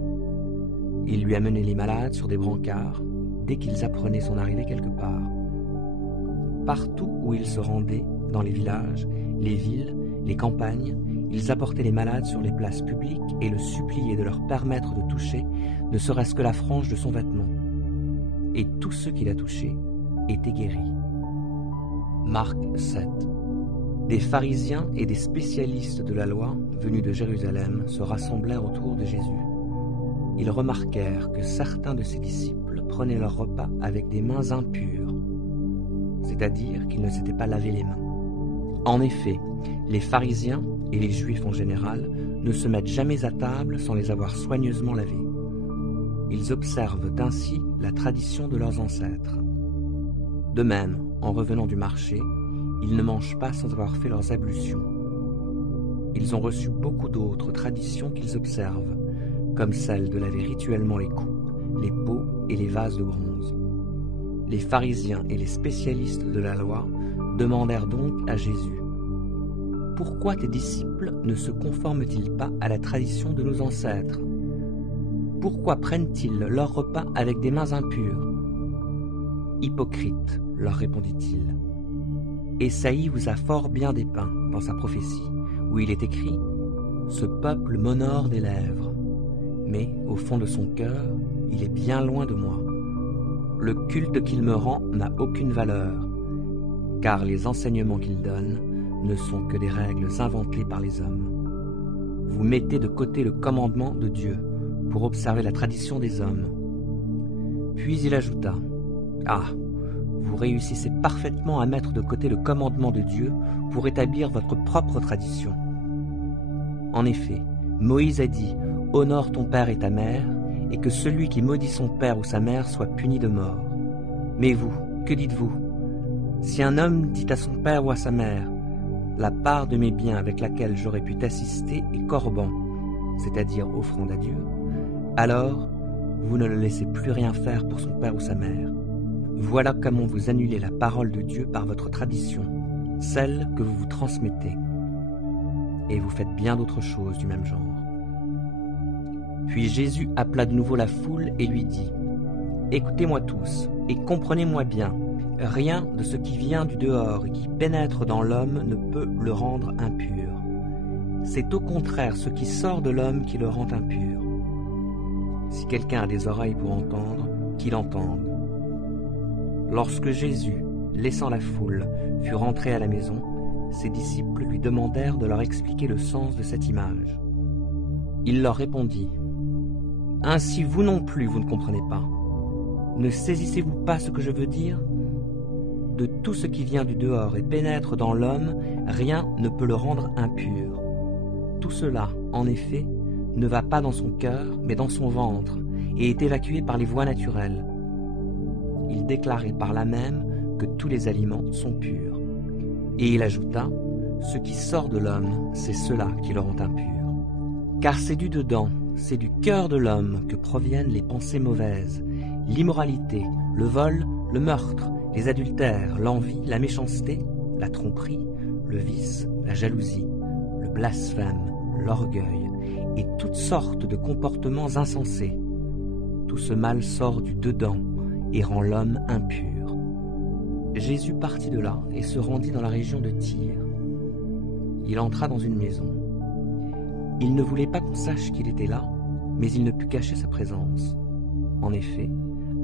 Ils lui amenaient les malades sur des brancards dès qu'ils apprenaient son arrivée quelque part. Partout où ils se rendaient, dans les villages, les villes, les campagnes, ils apportaient les malades sur les places publiques et le suppliaient de leur permettre de toucher ne serait-ce que la frange de son vêtement. Et tous ceux qui la touchaient étaient guéris. Marc 7. Des pharisiens et des spécialistes de la loi venus de Jérusalem se rassemblèrent autour de Jésus. Ils remarquèrent que certains de ses disciples prenaient leur repas avec des mains impures, c'est-à-dire qu'ils ne s'étaient pas lavé les mains. En effet, les pharisiens et les juifs en général ne se mettent jamais à table sans les avoir soigneusement lavés. Ils observent ainsi la tradition de leurs ancêtres. De même, en revenant du marché, ils ne mangent pas sans avoir fait leurs ablutions. Ils ont reçu beaucoup d'autres traditions qu'ils observent, comme celle de laver rituellement les coupes, les pots et les vases de bronze. Les pharisiens et les spécialistes de la loi demandèrent donc à Jésus: « Pourquoi tes disciples ne se conforment-ils pas à la tradition de nos ancêtres? Pourquoi prennent-ils leur repas avec des mains impures? » « Hypocrite, leur répondit-il. Ésaïe vous a fort bien dépeint dans sa prophétie, où il est écrit: « Ce peuple m'honore des lèvres, mais au fond de son cœur, il est bien loin de moi. Le culte qu'il me rend n'a aucune valeur, car les enseignements qu'il donne ne sont que des règles inventées par les hommes. Vous mettez de côté le commandement de Dieu pour observer la tradition des hommes. » Puis il ajouta: « Ah, vous réussissez parfaitement à mettre de côté le commandement de Dieu pour établir votre propre tradition. En effet, Moïse a dit: « Honore ton père et ta mère, et que celui qui maudit son père ou sa mère soit puni de mort. » Mais vous, que dites-vous? Si un homme dit à son père ou à sa mère: « La part de mes biens avec laquelle j'aurais pu t'assister est corban, c'est-à-dire offrande à Dieu, » alors vous ne le laissez plus rien faire pour son père ou sa mère. Voilà comment vous annulez la parole de Dieu par votre tradition, celle que vous vous transmettez. Et vous faites bien d'autres choses du même genre. Puis Jésus appela de nouveau la foule et lui dit: « Écoutez-moi tous, et comprenez-moi bien, rien de ce qui vient du dehors et qui pénètre dans l'homme ne peut le rendre impur. C'est au contraire ce qui sort de l'homme qui le rend impur. Si quelqu'un a des oreilles pour entendre, qu'il entende. » Lorsque Jésus, laissant la foule, fut rentré à la maison, ses disciples lui demandèrent de leur expliquer le sens de cette image. Il leur répondit: « Ainsi vous non plus vous ne comprenez pas. Ne saisissez-vous pas ce que je veux dire? De tout ce qui vient du dehors et pénètre dans l'homme, rien ne peut le rendre impur. Tout cela, en effet, ne va pas dans son cœur, mais dans son ventre, et est évacué par les voies naturelles. » Il déclarait par là même que tous les aliments sont purs. Et il ajouta: « Ce qui sort de l'homme, c'est cela qui le rend impur. Car c'est du dedans, c'est du cœur de l'homme que proviennent les pensées mauvaises, l'immoralité, le vol, le meurtre, les adultères, l'envie, la méchanceté, la tromperie, le vice, la jalousie, le blasphème, l'orgueil et toutes sortes de comportements insensés. Tout ce mal sort du dedans et rend l'homme impur. » Jésus partit de là et se rendit dans la région de Tyr. Il entra dans une maison. Il ne voulait pas qu'on sache qu'il était là, mais il ne put cacher sa présence. En effet,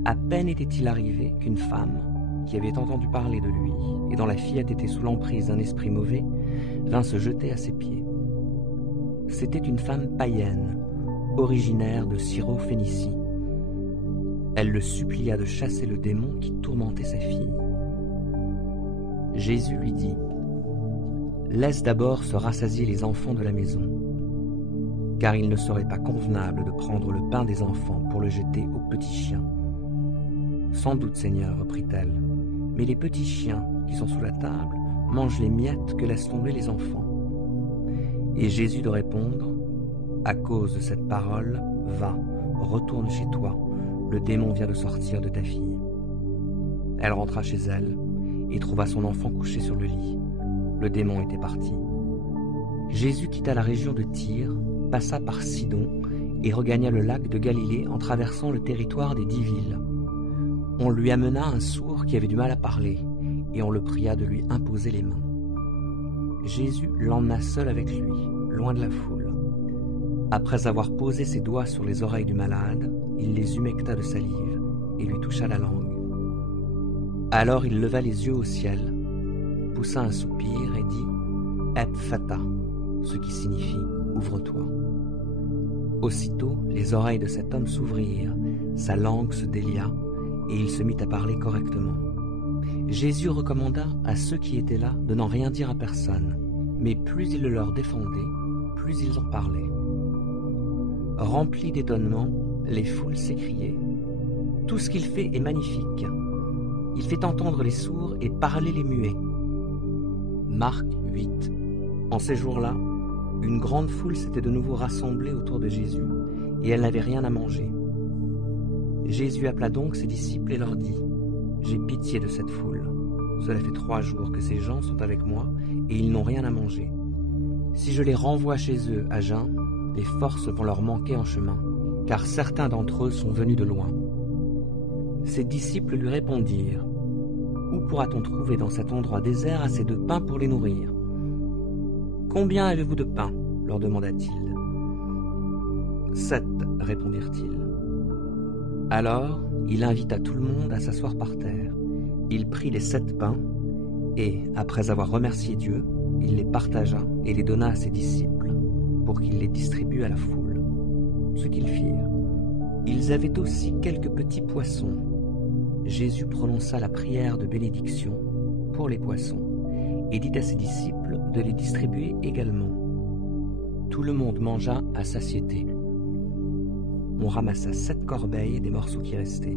à peine était-il arrivé qu'une femme, qui avait entendu parler de lui et dont la fillette était sous l'emprise d'un esprit mauvais, vint se jeter à ses pieds. C'était une femme païenne, originaire de Syro-Phénicie. Elle le supplia de chasser le démon qui tourmentait sa fille. Jésus lui dit: « Laisse d'abord se rassasier les enfants de la maison, car il ne serait pas convenable de prendre le pain des enfants pour le jeter aux petits chiens. »« Sans doute, Seigneur, reprit-elle, mais les petits chiens qui sont sous la table mangent les miettes que laissent tomber les enfants. » Et Jésus de répondre: « À cause de cette parole, va, retourne chez toi, le démon vient de sortir de ta fille. » Elle rentra chez elle et trouva son enfant couché sur le lit. Le démon était parti. Jésus quitta la région de Tyr, passa par Sidon et regagna le lac de Galilée en traversant le territoire des 10 villes. On lui amena un sourd qui avait du mal à parler et on le pria de lui imposer les mains. Jésus l'emmena seul avec lui, loin de la foule. Après avoir posé ses doigts sur les oreilles du malade, il les humecta de salive et lui toucha la langue. Alors il leva les yeux au ciel, poussa un soupir et dit « Ephphatha », ce qui signifie « Ouvre-toi ». Aussitôt, les oreilles de cet homme s'ouvrirent, sa langue se délia et il se mit à parler correctement. Jésus recommanda à ceux qui étaient là de n'en rien dire à personne, mais plus il le leur défendait, plus ils en parlaient. Remplis d'étonnement, les foules s'écriaient « Tout ce qu'il fait est magnifique. Il fait entendre les sourds et parler les muets. » Marc 8. En ces jours-là, une grande foule s'était de nouveau rassemblée autour de Jésus, et elle n'avait rien à manger. Jésus appela donc ses disciples et leur dit « J'ai pitié de cette foule. Cela fait 3 jours que ces gens sont avec moi, et ils n'ont rien à manger. Si je les renvoie chez eux à jeun, les forces vont leur manquer en chemin, car certains d'entre eux sont venus de loin. » Ses disciples lui répondirent « Où pourra-t-on trouver dans cet endroit désert assez de pain pour les nourrir ? » « Combien avez-vous de pain ? » leur demanda-t-il. « 7, répondirent-ils. Alors, il invita tout le monde à s'asseoir par terre. Il prit les 7 pains et, après avoir remercié Dieu, il les partagea et les donna à ses disciples pour qu'ils les distribuent à la foule. Ce qu'ils firent. Ils avaient aussi quelques petits poissons. Jésus prononça la prière de bénédiction pour les poissons et dit à ses disciples de les distribuer également. Tout le monde mangea à satiété. On ramassa 7 corbeilles des morceaux qui restaient.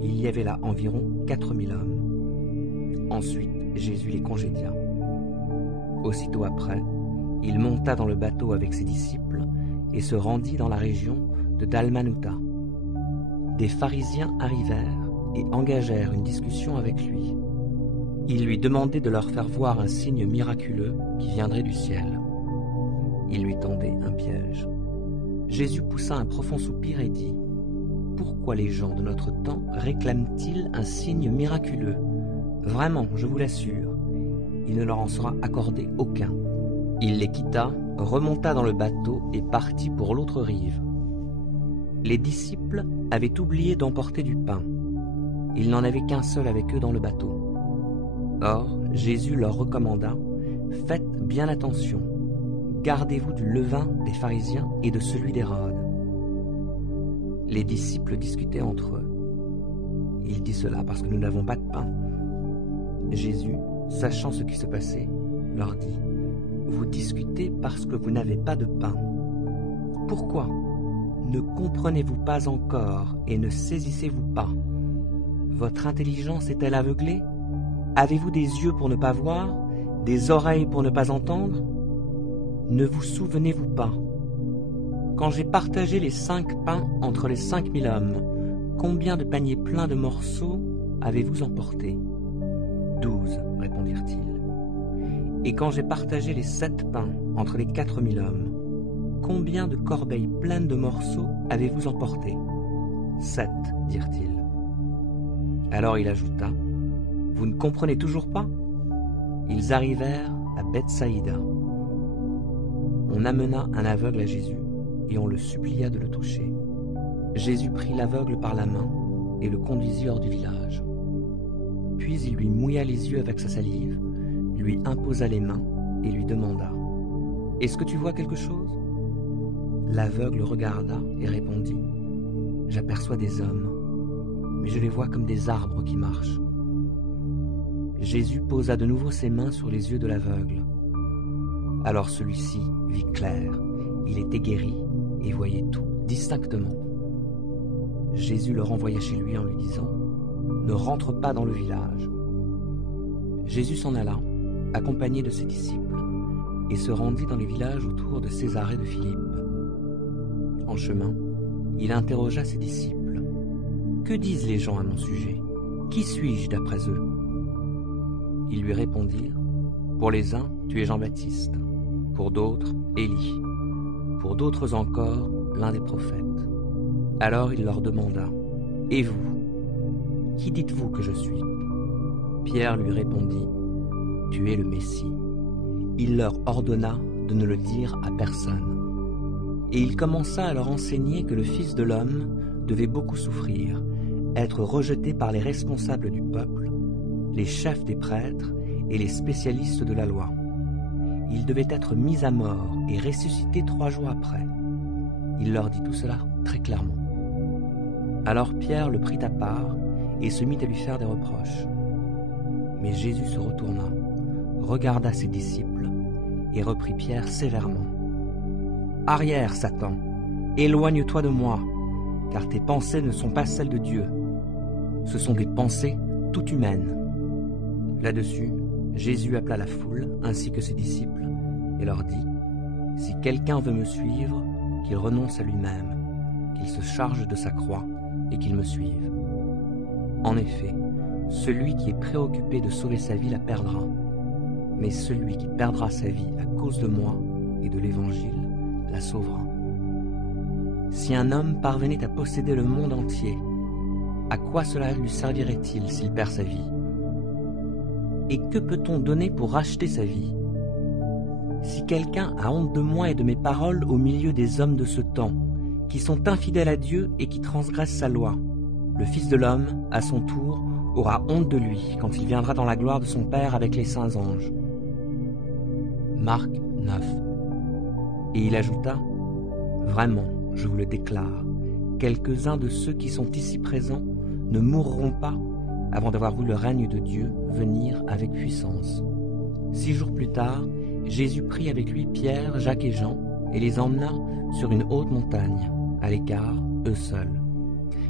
Il y avait là environ 4000 hommes. Ensuite, Jésus les congédia. Aussitôt après, il monta dans le bateau avec ses disciples et se rendit dans la région de Dalmanutha. Des pharisiens arrivèrent et engagèrent une discussion avec lui. Il lui demandait de leur faire voir un signe miraculeux qui viendrait du ciel. Il lui tendait un piège. Jésus poussa un profond soupir et dit « Pourquoi les gens de notre temps réclament-ils un signe miraculeux ? Vraiment, je vous l'assure, il ne leur en sera accordé aucun. » Il les quitta, remonta dans le bateau et partit pour l'autre rive. Les disciples avaient oublié d'emporter du pain. Il n'en avait qu'un seul avec eux dans le bateau. Or, Jésus leur recommanda « Faites bien attention, gardez-vous du levain des pharisiens et de celui d'Hérode. » Les disciples discutaient entre eux. « Il dit cela parce que nous n'avons pas de pain. » Jésus, sachant ce qui se passait, leur dit « Vous discutez parce que vous n'avez pas de pain. Pourquoi ? Ne comprenez-vous pas encore et ne saisissez-vous pas ? Votre intelligence est-elle aveuglée ? Avez-vous des yeux pour ne pas voir, des oreilles pour ne pas entendre ? Ne vous souvenez-vous pas ? Quand j'ai partagé les 5 pains entre les 5000 hommes, combien de paniers pleins de morceaux avez-vous emporté ? 12, répondirent-ils. Et quand j'ai partagé les 7 pains entre les 4000 hommes, combien de corbeilles pleines de morceaux avez-vous emporté ? 7, dirent-ils. Alors il ajouta, « Vous ne comprenez toujours pas ? » Ils arrivèrent à Bethsaïda. On amena un aveugle à Jésus et on le supplia de le toucher. Jésus prit l'aveugle par la main et le conduisit hors du village. Puis il lui mouilla les yeux avec sa salive, lui imposa les mains et lui demanda « Est-ce que tu vois quelque chose ?» L'aveugle regarda et répondit « J'aperçois des hommes, mais je les vois comme des arbres qui marchent. » Jésus posa de nouveau ses mains sur les yeux de l'aveugle. Alors celui-ci vit clair, il était guéri et voyait tout distinctement. Jésus le renvoya chez lui en lui disant « Ne rentre pas dans le village. » Jésus s'en alla, accompagné de ses disciples, et se rendit dans les villages autour de Césarée de Philippe. En chemin, il interrogea ses disciples. « Que disent les gens à mon sujet? Qui suis-je d'après eux ?» Ils lui répondirent. « Pour les uns, tu es Jean-Baptiste, pour d'autres, Élie, pour d'autres encore, l'un des prophètes. » Alors il leur demanda. « Et vous? Qui dites-vous que je suis ?» Pierre lui répondit. « Tu es le Messie. » Il leur ordonna de ne le dire à personne. Et il commença à leur enseigner que le Fils de l'homme devait beaucoup souffrir, être rejeté par les responsables du peuple, les chefs des prêtres et les spécialistes de la loi. Il devait être mis à mort et ressuscité 3 jours après. Il leur dit tout cela très clairement. Alors Pierre le prit à part et se mit à lui faire des reproches. Mais Jésus se retourna, regarda ses disciples et reprit Pierre sévèrement. « Arrière, Satan, éloigne-toi de moi, car tes pensées ne sont pas celles de Dieu. Ce sont des pensées tout humaines. » Là-dessus, Jésus appela la foule ainsi que ses disciples et leur dit « Si quelqu'un veut me suivre, qu'il renonce à lui-même, qu'il se charge de sa croix et qu'il me suive. En effet, celui qui est préoccupé de sauver sa vie la perdra, mais celui qui perdra sa vie à cause de moi et de l'Évangile la sauvera. Si un homme parvenait à posséder le monde entier, à quoi cela lui servirait-il s'il perd sa vie? Et que peut-on donner pour racheter sa vie? Si quelqu'un a honte de moi et de mes paroles au milieu des hommes de ce temps, qui sont infidèles à Dieu et qui transgressent sa loi, le Fils de l'homme, à son tour, aura honte de lui quand il viendra dans la gloire de son Père avec les saints anges. » Marc 9. Et il ajouta, « Vraiment, je vous le déclare, quelques-uns de ceux qui sont ici présents ne mourront pas avant d'avoir vu le règne de Dieu venir avec puissance. » 6 jours plus tard, Jésus prit avec lui Pierre, Jacques et Jean et les emmena sur une haute montagne, à l'écart, eux seuls.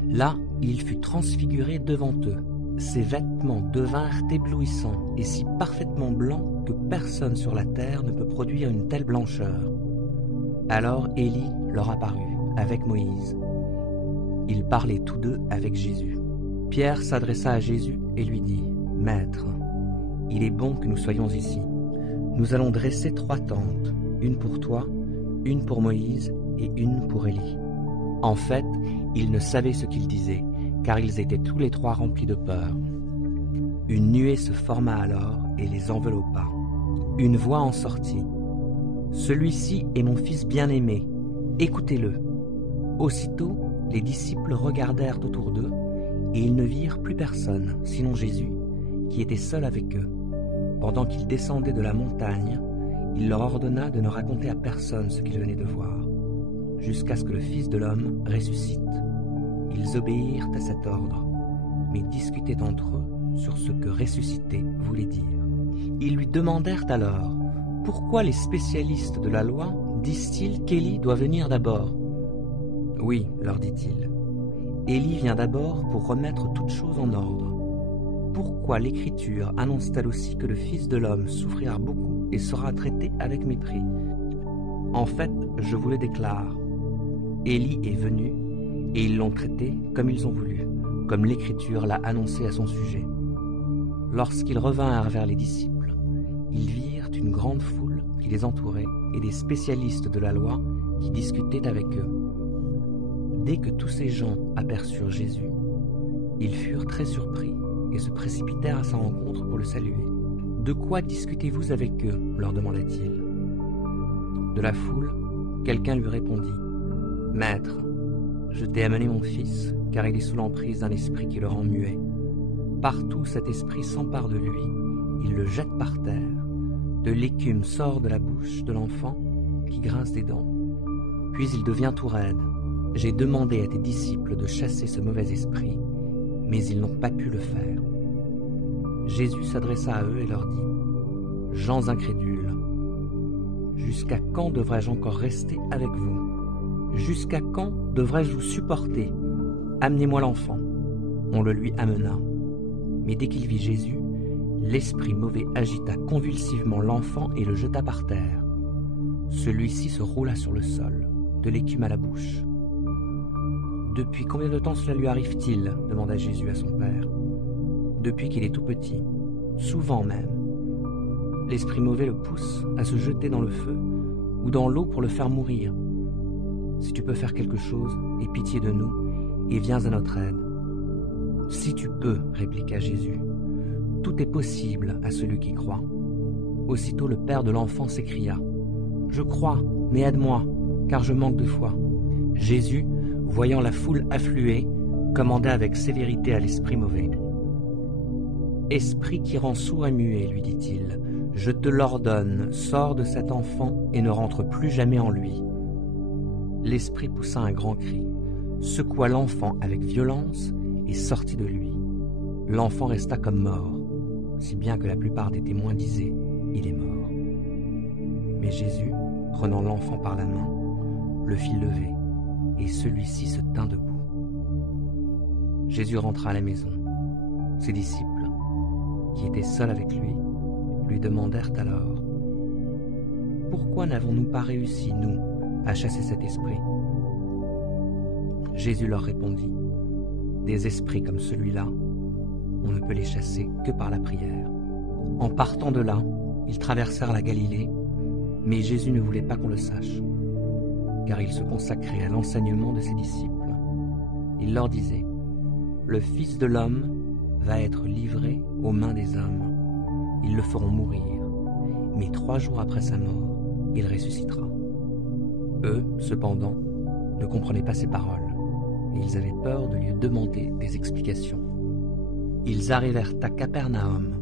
Là, il fut transfiguré devant eux. Ses vêtements devinrent éblouissants et si parfaitement blancs que personne sur la terre ne peut produire une telle blancheur. Alors Élie leur apparut avec Moïse. Ils parlaient tous deux avec Jésus. Pierre s'adressa à Jésus et lui dit, « Maître, il est bon que nous soyons ici. Nous allons dresser 3 tentes, une pour toi, une pour Moïse et une pour Élie. » En fait, ils ne savaient ce qu'ils disaient, car ils étaient tous les 3 remplis de peur. Une nuée se forma alors et les enveloppa. Une voix en sortit. « Celui-ci est mon fils bien-aimé, écoutez-le. » Aussitôt, les disciples regardèrent autour d'eux, et ils ne virent plus personne, sinon Jésus, qui était seul avec eux. Pendant qu'ils descendaient de la montagne, il leur ordonna de ne raconter à personne ce qu'ils venaient de voir, jusqu'à ce que le Fils de l'homme ressuscite. Ils obéirent à cet ordre, mais discutaient entre eux sur ce que ressusciter voulait dire. Ils lui demandèrent alors, « Pourquoi les spécialistes de la loi disent-ils qu'Élie doit venir d'abord ?» « Oui, leur dit-il, Élie vient d'abord pour remettre toutes choses en ordre. Pourquoi l'Écriture annonce-t-elle aussi que le Fils de l'homme souffrira beaucoup et sera traité avec mépris? En fait, je vous le déclare, Élie est venu et ils l'ont traité comme ils ont voulu, comme l'Écriture l'a annoncé à son sujet. » Lorsqu'ils revinrent vers les disciples, ils virent une grande foule qui les entourait et des spécialistes de la loi qui discutaient avec eux. Dès que tous ces gens aperçurent Jésus, ils furent très surpris et se précipitèrent à sa rencontre pour le saluer. « De quoi discutez-vous avec eux ?» leur demanda-t-il. De la foule, quelqu'un lui répondit, « Maître, je t'ai amené mon fils, car il est sous l'emprise d'un esprit qui le rend muet. Partout cet esprit s'empare de lui, il le jette par terre. De l'écume sort de la bouche de l'enfant qui grince des dents. Puis il devient tout raide. J'ai demandé à tes disciples de chasser ce mauvais esprit, mais ils n'ont pas pu le faire. » Jésus s'adressa à eux et leur dit, « Gens incrédules, jusqu'à quand devrais-je encore rester avec vous? Jusqu'à quand devrais-je vous supporter? Amenez-moi l'enfant. » On le lui amena. Mais dès qu'il vit Jésus, l'esprit mauvais agita convulsivement l'enfant et le jeta par terre. Celui-ci se roula sur le sol, de l'écume à la bouche. « Depuis combien de temps cela lui arrive-t-il » demanda Jésus à son père. « Depuis qu'il est tout petit, souvent même. L'esprit mauvais le pousse à se jeter dans le feu ou dans l'eau pour le faire mourir. Si tu peux faire quelque chose, aie pitié de nous et viens à notre aide. » « Si tu peux, répliqua Jésus, tout est possible à celui qui croit. » Aussitôt le père de l'enfant s'écria, « Je crois, mais aide-moi, car je manque de foi. » Jésus, voyant la foule affluer, commanda avec sévérité à l'esprit mauvais. « Esprit qui rend sourd et muet, lui dit-il, je te l'ordonne, sors de cet enfant et ne rentre plus jamais en lui. » L'esprit poussa un grand cri, secoua l'enfant avec violence et sortit de lui. L'enfant resta comme mort, si bien que la plupart des témoins disaient « il est mort ». Mais Jésus, prenant l'enfant par la main, le fit lever, et celui-ci se tint debout. Jésus rentra à la maison. Ses disciples, qui étaient seuls avec lui demandèrent alors « Pourquoi n'avons-nous pas réussi, nous, à chasser cet esprit ?» Jésus leur répondit « Des esprits comme celui-là, on ne peut les chasser que par la prière. » En partant de là, ils traversèrent la Galilée, mais Jésus ne voulait pas qu'on le sache, car il se consacrait à l'enseignement de ses disciples. Il leur disait « Le Fils de l'homme va être livré aux mains des hommes. Ils le feront mourir, mais 3 jours après sa mort, il ressuscitera. » Eux, cependant, ne comprenaient pas ces paroles, et ils avaient peur de lui demander des explications. Ils arrivèrent à Capernaum.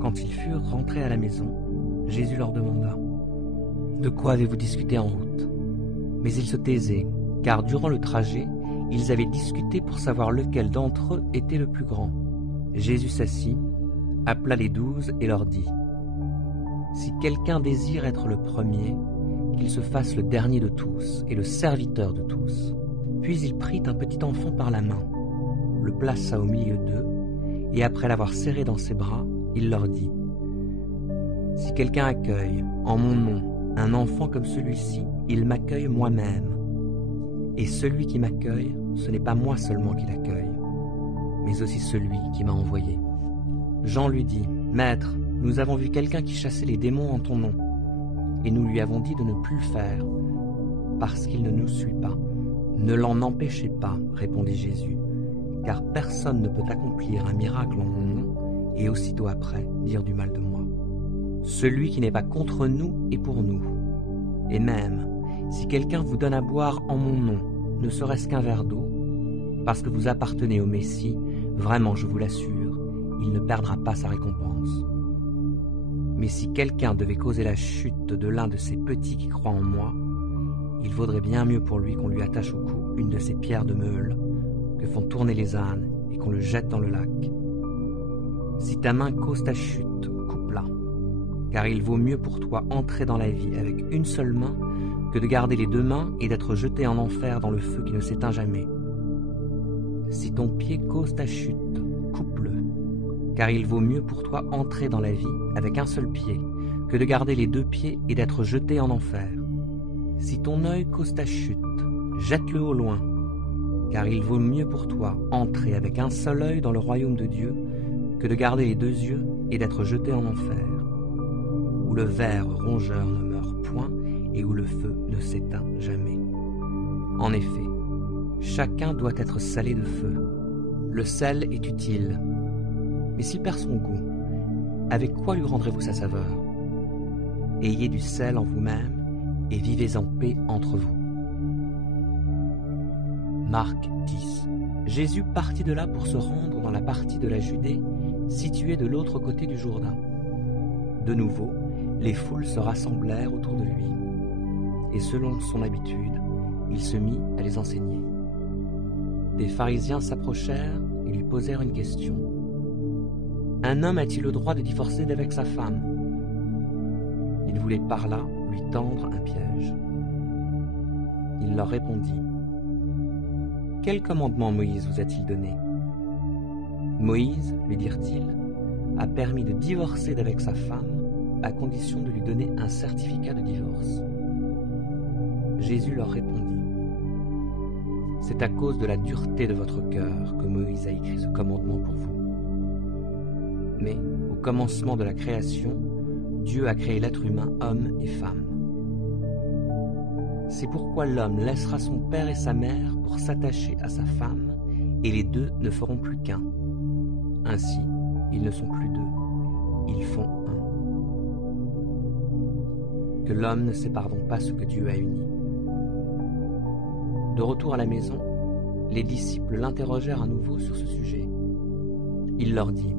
Quand ils furent rentrés à la maison, Jésus leur demanda « De quoi avez-vous discuté en route ?» Mais ils se taisaient, car durant le trajet, ils avaient discuté pour savoir lequel d'entre eux était le plus grand. Jésus s'assit, appela les 12 et leur dit « Si quelqu'un désire être le premier, qu'il se fasse le dernier de tous et le serviteur de tous. » Puis il prit un petit enfant par la main, le plaça au milieu d'eux, et après l'avoir serré dans ses bras, il leur dit « Si quelqu'un accueille, en mon nom, un enfant comme celui-ci, il m'accueille moi-même. Et celui qui m'accueille, ce n'est pas moi seulement qui l'accueille, mais aussi celui qui m'a envoyé. » Jean lui dit « Maître, nous avons vu quelqu'un qui chassait les démons en ton nom, et nous lui avons dit de ne plus le faire, parce qu'il ne nous suit pas. » « Ne l'en empêchez pas, répondit Jésus, car personne ne peut accomplir un miracle en mon nom et aussitôt après dire du mal de moi. Celui qui n'est pas contre nous est pour nous. Et même, si quelqu'un vous donne à boire en mon nom, ne serait-ce qu'un verre d'eau, parce que vous appartenez au Messie, vraiment je vous l'assure, il ne perdra pas sa récompense. Mais si quelqu'un devait causer la chute de l'un de ces petits qui croient en moi, il vaudrait bien mieux pour lui qu'on lui attache au cou une de ces pierres de meule que font tourner les ânes et qu'on le jette dans le lac. Si ta main cause ta chute, coupe-la, car il vaut mieux pour toi entrer dans la vie avec une seule main que de garder les 2 mains et d'être jeté en enfer dans le feu qui ne s'éteint jamais. Si ton pied cause ta chute, coupe-le, car il vaut mieux pour toi entrer dans la vie avec un seul pied que de garder les 2 pieds et d'être jeté en enfer. Si ton œil cause ta chute, jette-le au loin, car il vaut mieux pour toi entrer avec un seul œil dans le royaume de Dieu que de garder les 2 yeux et d'être jeté en enfer, où le ver rongeur ne meurt point et où le feu ne s'éteint jamais. En effet, chacun doit être salé de feu. Le sel est utile, mais s'il perd son goût, avec quoi lui rendrez-vous sa saveur? Ayez du sel en vous-même et vivez en paix entre vous. Marc 10. Jésus partit de là pour se rendre dans la partie de la Judée située de l'autre côté du Jourdain. De nouveau, les foules se rassemblèrent autour de lui, et selon son habitude, il se mit à les enseigner. Des pharisiens s'approchèrent et lui posèrent une question. « Un homme a-t-il le droit de divorcer d'avec sa femme ?» Il voulait par là lui tendre un piège. Il leur répondit « Quel commandement Moïse vous a-t-il donné ?» Moïse, lui dirent-ils, a permis de divorcer d'avec sa femme à condition de lui donner un certificat de divorce. Jésus leur répondit C'est à cause de la dureté de votre cœur que Moïse a écrit ce commandement pour vous. Mais au commencement de la création, Dieu a créé l'être humain homme et femme. C'est pourquoi l'homme laissera son père et sa mère pour s'attacher à sa femme, et les deux ne feront plus qu'un. Ainsi, ils ne sont plus deux, ils font un. Que l'homme ne sépare donc pas ce que Dieu a uni. De retour à la maison, les disciples l'interrogèrent à nouveau sur ce sujet. Il leur dit: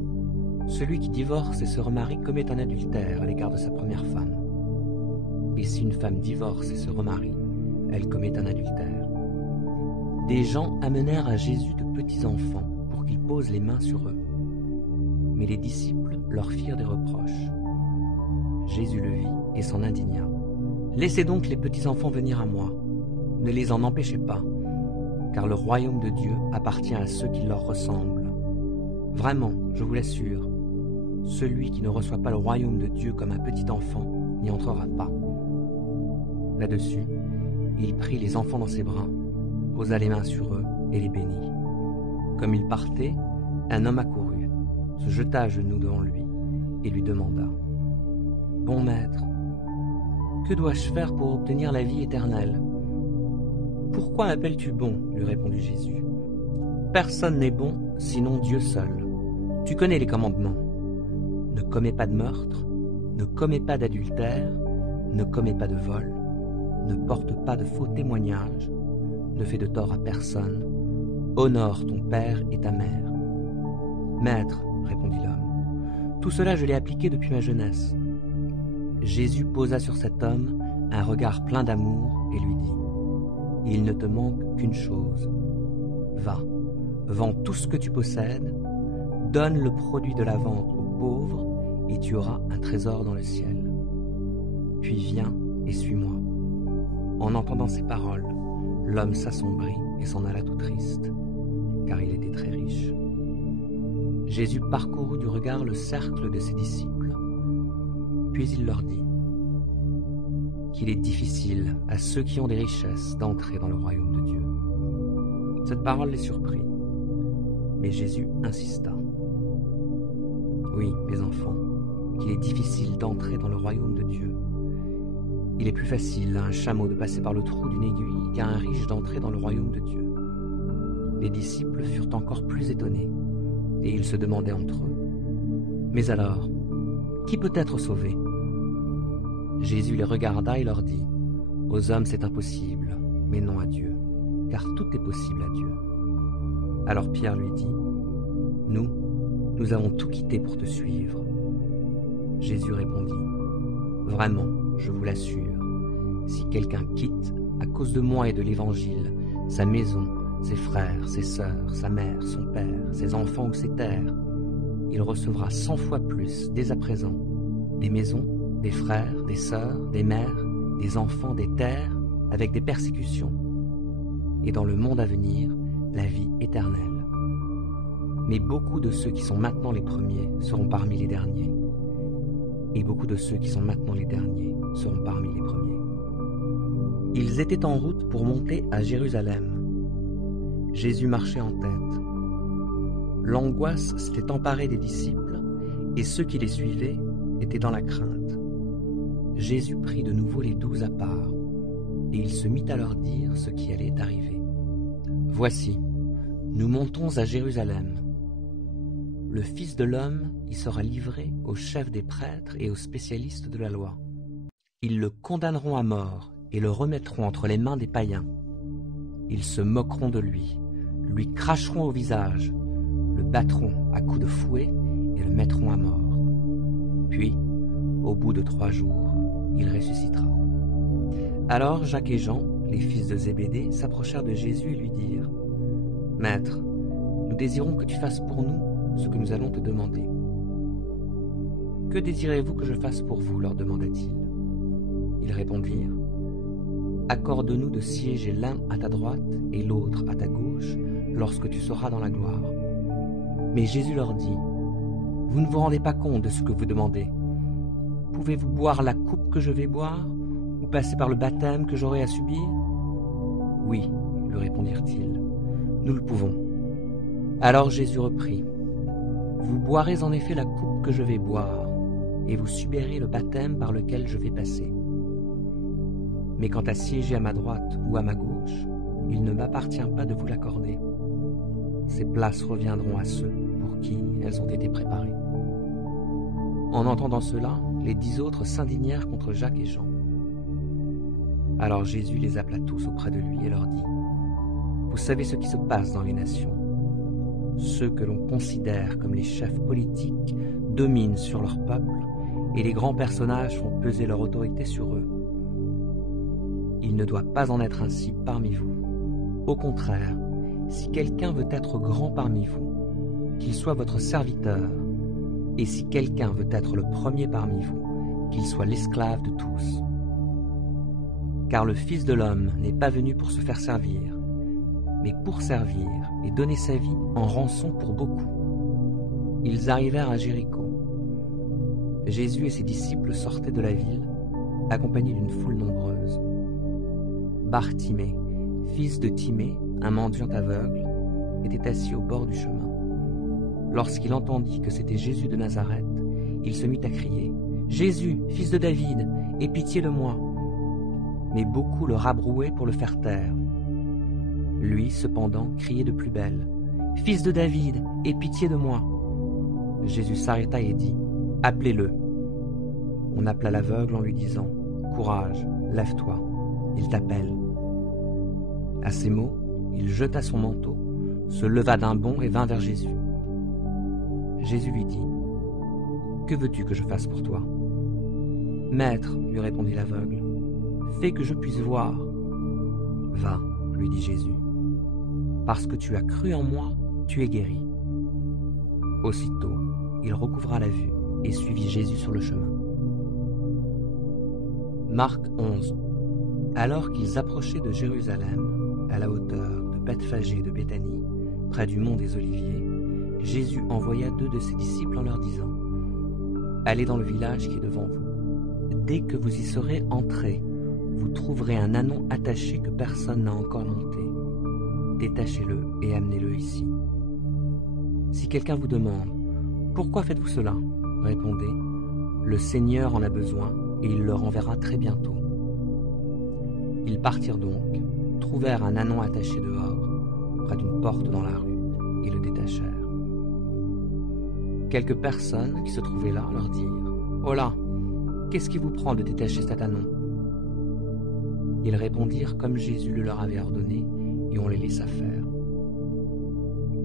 celui qui divorce et se remarie commet un adultère à l'égard de sa première femme. Et si une femme divorce et se remarie, elle commet un adultère. Des gens amenèrent à Jésus de petits enfants pour qu'il pose les mains sur eux. Mais les disciples leur firent des reproches. Jésus le vit et s'en indigna. Laissez donc les petits enfants venir à moi. Ne les en empêchez pas, car le royaume de Dieu appartient à ceux qui leur ressemblent. Vraiment, je vous l'assure, celui qui ne reçoit pas le royaume de Dieu comme un petit enfant n'y entrera pas. Là-dessus, il prit les enfants dans ses bras, posa les mains sur eux et les bénit. Comme il partait, un homme accourut, se jeta à genoux devant lui et lui demanda: « Bon maître, que dois-je faire pour obtenir la vie éternelle ?» « Pourquoi m'appelles-tu bon ?» lui répondit Jésus. « Personne n'est bon, sinon Dieu seul. Tu connais les commandements. Ne commets pas de meurtre, ne commets pas d'adultère, ne commets pas de vol, ne porte pas de faux témoignages, ne fais de tort à personne, honore ton père et ta mère. »« Maître, répondit l'homme, tout cela je l'ai appliqué depuis ma jeunesse. » Jésus posa sur cet homme un regard plein d'amour et lui dit: « Il ne te manque qu'une chose. Va, vends tout ce que tu possèdes, donne le produit de la vente aux pauvres, et tu auras un trésor dans le ciel. Puis viens et suis-moi. » En entendant ces paroles, l'homme s'assombrit et s'en alla tout triste, car il était très riche. Jésus parcourut du regard le cercle de ses disciples, puis il leur dit qu'il est difficile à ceux qui ont des richesses d'entrer dans le royaume de Dieu. Cette parole les surprit, mais Jésus insista. Oui, mes enfants, qu'il est difficile d'entrer dans le royaume de Dieu. Il est plus facile à un chameau de passer par le trou d'une aiguille qu'à un riche d'entrer dans le royaume de Dieu. Les disciples furent encore plus étonnés, et ils se demandaient entre eux: Mais alors, qui peut être sauvé ? Jésus les regarda et leur dit: Aux hommes c'est impossible, mais non à Dieu, car tout est possible à Dieu. Alors Pierre lui dit: Nous avons tout quitté pour te suivre. Jésus répondit: Vraiment, je vous l'assure, si quelqu'un quitte, à cause de moi et de l'Évangile, sa maison, ses frères, ses sœurs, sa mère, son père, ses enfants ou ses terres, il recevra 100 fois plus dès à présent, des maisons, des frères, des sœurs, des mères, des enfants, des terres, avec des persécutions, et dans le monde à venir, la vie éternelle. Mais beaucoup de ceux qui sont maintenant les premiers seront parmi les derniers, et beaucoup de ceux qui sont maintenant les derniers seront parmi les premiers. Ils étaient en route pour monter à Jérusalem. Jésus marchait en tête. L'angoisse s'était emparée des disciples, et ceux qui les suivaient étaient dans la crainte. Jésus prit de nouveau les 12 à part, et il se mit à leur dire ce qui allait arriver. « Voici, nous montons à Jérusalem. Le Fils de l'homme y sera livré aux chefs des prêtres et aux spécialistes de la loi. Ils le condamneront à mort et le remettront entre les mains des païens. Ils se moqueront de lui cracheront au visage, le battront à coups de fouet et le mettront à mort. Puis, au bout de 3 jours, il ressuscitera. » Alors Jacques et Jean, les fils de Zébédée, s'approchèrent de Jésus et lui dirent: « Maître, nous désirons que tu fasses pour nous ce que nous allons te demander. »« Que désirez-vous que je fasse pour vous ?» leur demanda-t-il. Ils répondirent: « Accorde-nous de siéger l'un à ta droite et l'autre à ta gauche lorsque tu seras dans la gloire. » Mais Jésus leur dit: « Vous ne vous rendez pas compte de ce que vous demandez. Pouvez-vous boire la coupe que je vais boire, ou passer par le baptême que j'aurai à subir ? » « Oui, lui répondirent-ils. Nous le pouvons. Alors Jésus reprit. Vous boirez en effet la coupe que je vais boire, et vous subirez le baptême par lequel je vais passer. Mais quant à siéger à ma droite ou à ma gauche, il ne m'appartient pas de vous l'accorder. Ces places reviendront à ceux pour qui elles ont été préparées. En entendant cela, les 10 autres s'indignèrent contre Jacques et Jean. Alors Jésus les appela tous auprès de lui et leur dit : Vous savez ce qui se passe dans les nations. Ceux que l'on considère comme les chefs politiques dominent sur leur peuple et les grands personnages font peser leur autorité sur eux. Il ne doit pas en être ainsi parmi vous. Au contraire, si quelqu'un veut être grand parmi vous, qu'il soit votre serviteur, et si quelqu'un veut être le premier parmi vous, qu'il soit l'esclave de tous. Car le Fils de l'homme n'est pas venu pour se faire servir, mais pour servir et donner sa vie en rançon pour beaucoup. Ils arrivèrent à Jéricho. Jésus et ses disciples sortaient de la ville, accompagnés d'une foule nombreuse. Bartimée, fils de Timée, un mendiant aveugle, était assis au bord du chemin. Lorsqu'il entendit que c'était Jésus de Nazareth, il se mit à crier : « Jésus, fils de David, aie pitié de moi !» Mais beaucoup le rabrouaient pour le faire taire. Lui, cependant, criait de plus belle : « Fils de David, aie pitié de moi !» Jésus s'arrêta et dit : « Appelez-le. » On appela l'aveugle en lui disant : « Courage, lève-toi, il t'appelle. » À ces mots, il jeta son manteau, se leva d'un bond et vint vers Jésus. Jésus lui dit : « Que veux-tu que je fasse pour toi ? » « Maître, lui répondit l'aveugle, fais que je puisse voir. » « Va, lui dit Jésus, parce que tu as cru en moi, tu es guéri. » Aussitôt, il recouvra la vue et suivit Jésus sur le chemin. Marc 11. Alors qu'ils approchaient de Jérusalem, à la hauteur de Bethphagée et de Béthanie, près du mont des Oliviers, Jésus envoya 2 de ses disciples en leur disant : « Allez dans le village qui est devant vous. Dès que vous y serez entrés, vous trouverez un ânon attaché que personne n'a encore monté. Détachez-le et amenez-le ici. Si quelqu'un vous demande : Pourquoi faites-vous cela ? Répondez : Le Seigneur en a besoin et il le renverra très bientôt. » Ils partirent donc, trouvèrent un ânon attaché dehors, près d'une porte dans la rue, et le détachèrent. Quelques personnes qui se trouvaient là leur dirent : « Oh là, qu'est-ce qui vous prend de détacher cet ânon ? » Ils répondirent comme Jésus le leur avait ordonné, et on les laissa faire.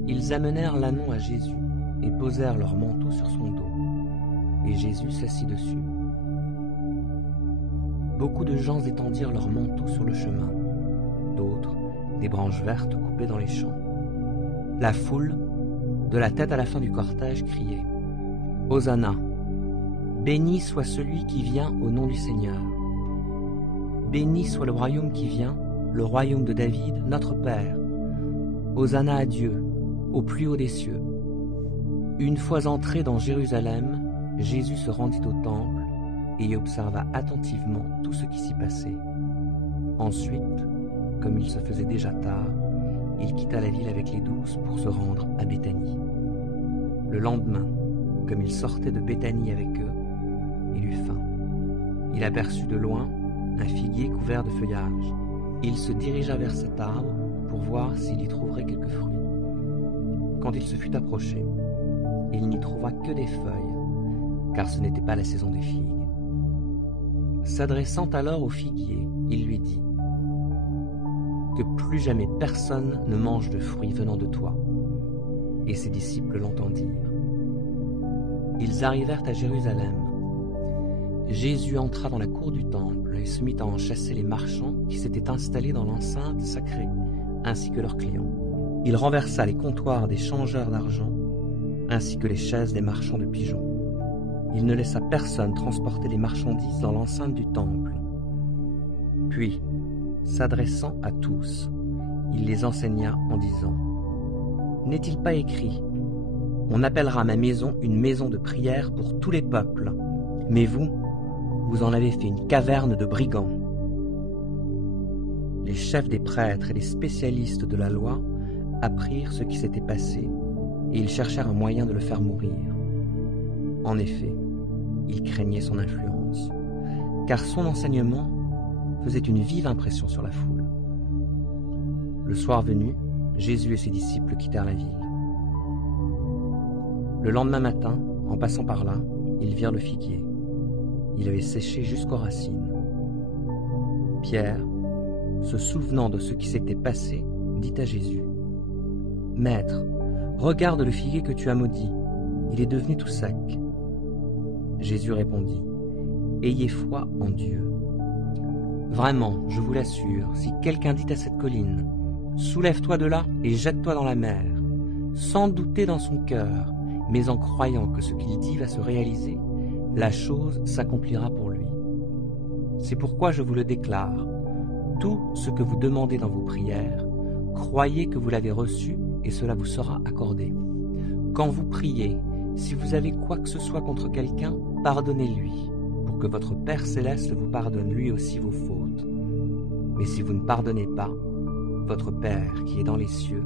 Ils amenèrent l'ânon à Jésus et posèrent leur manteau sur son dos, et Jésus s'assit dessus. Beaucoup de gens étendirent leurs manteaux sur le chemin, d'autres des branches vertes coupées dans les champs. La foule, de la tête à la fin du cortège, criait : « Hosanna ! Béni soit celui qui vient au nom du Seigneur. Béni soit le royaume qui vient, le royaume de David, notre Père. Hosanna à Dieu, au plus haut des cieux. » Une fois entré dans Jérusalem, Jésus se rendit au temple et y observa attentivement tout ce qui s'y passait. Ensuite, comme il se faisait déjà tard, il quitta la ville avec les 12 pour se rendre à Béthanie. Le lendemain, comme il sortait de Béthanie avec eux, il eut faim. Il aperçut de loin un figuier couvert de feuillage. Il se dirigea vers cet arbre pour voir s'il y trouverait quelques fruits. Quand il se fut approché, il n'y trouva que des feuilles, car ce n'était pas la saison des figues. S'adressant alors au figuier, il lui dit : « Que plus jamais personne ne mange de fruits venant de toi. » Et ses disciples l'entendirent. Ils arrivèrent à Jérusalem. Jésus entra dans la cour du temple et se mit à en chasser les marchands qui s'étaient installés dans l'enceinte sacrée, ainsi que leurs clients. Il renversa les comptoirs des changeurs d'argent, ainsi que les chaises des marchands de pigeons. Il ne laissa personne transporter les marchandises dans l'enceinte du temple. Puis, s'adressant à tous, il les enseigna en disant : « N'est-il pas écrit : On appellera ma maison une maison de prière pour tous les peuples, mais vous, vous en avez fait une caverne de brigands. » les chefs des prêtres et les spécialistes de la loi apprirent ce qui s'était passé et ils cherchèrent un moyen de le faire mourir. En effet, ils craignaient son influence, car son enseignement faisait une vive impression sur la foule. Le soir venu, Jésus et ses disciples quittèrent la ville. Le lendemain matin, en passant par là, ils virent le figuier. Il avait séché jusqu'aux racines. Pierre, se souvenant de ce qui s'était passé, dit à Jésus : « Maître, regarde le figuier que tu as maudit, il est devenu tout sec. » Jésus répondit : « Ayez foi en Dieu. Vraiment, je vous l'assure, si quelqu'un dit à cette colline : soulève-toi de là et jette-toi dans la mer, sans douter dans son cœur, mais en croyant que ce qu'il dit va se réaliser, la chose s'accomplira pour lui. C'est pourquoi je vous le déclare, tout ce que vous demandez dans vos prières, croyez que vous l'avez reçu et cela vous sera accordé. Quand vous priez, si vous avez quoi que ce soit contre quelqu'un, pardonnez-lui, pour que votre Père céleste vous pardonne lui aussi vos fautes. Mais si vous ne pardonnez pas, votre Père qui est dans les cieux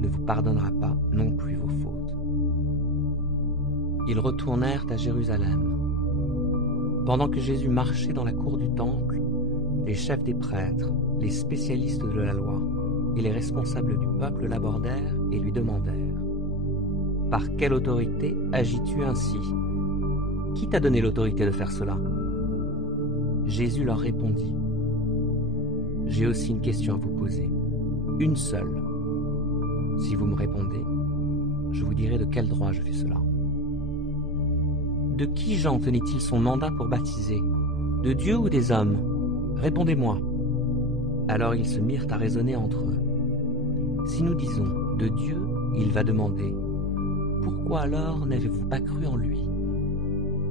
ne vous pardonnera pas non plus vos fautes. » Ils retournèrent à Jérusalem. Pendant que Jésus marchait dans la cour du temple, les chefs des prêtres, les spécialistes de la loi et les responsables du peuple l'abordèrent et lui demandèrent : « Par quelle autorité agis-tu ainsi ? Qui t'a donné l'autorité de faire cela ?» Jésus leur répondit : « J'ai aussi une question à vous poser, une seule. Si vous me répondez, je vous dirai de quel droit je fais cela. De qui Jean tenait-il son mandat pour baptiser ? De Dieu ou des hommes ? Répondez-moi. » Alors ils se mirent à raisonner entre eux. Si nous disons « de Dieu », il va demander « Pourquoi alors n'avez-vous pas cru en lui ?»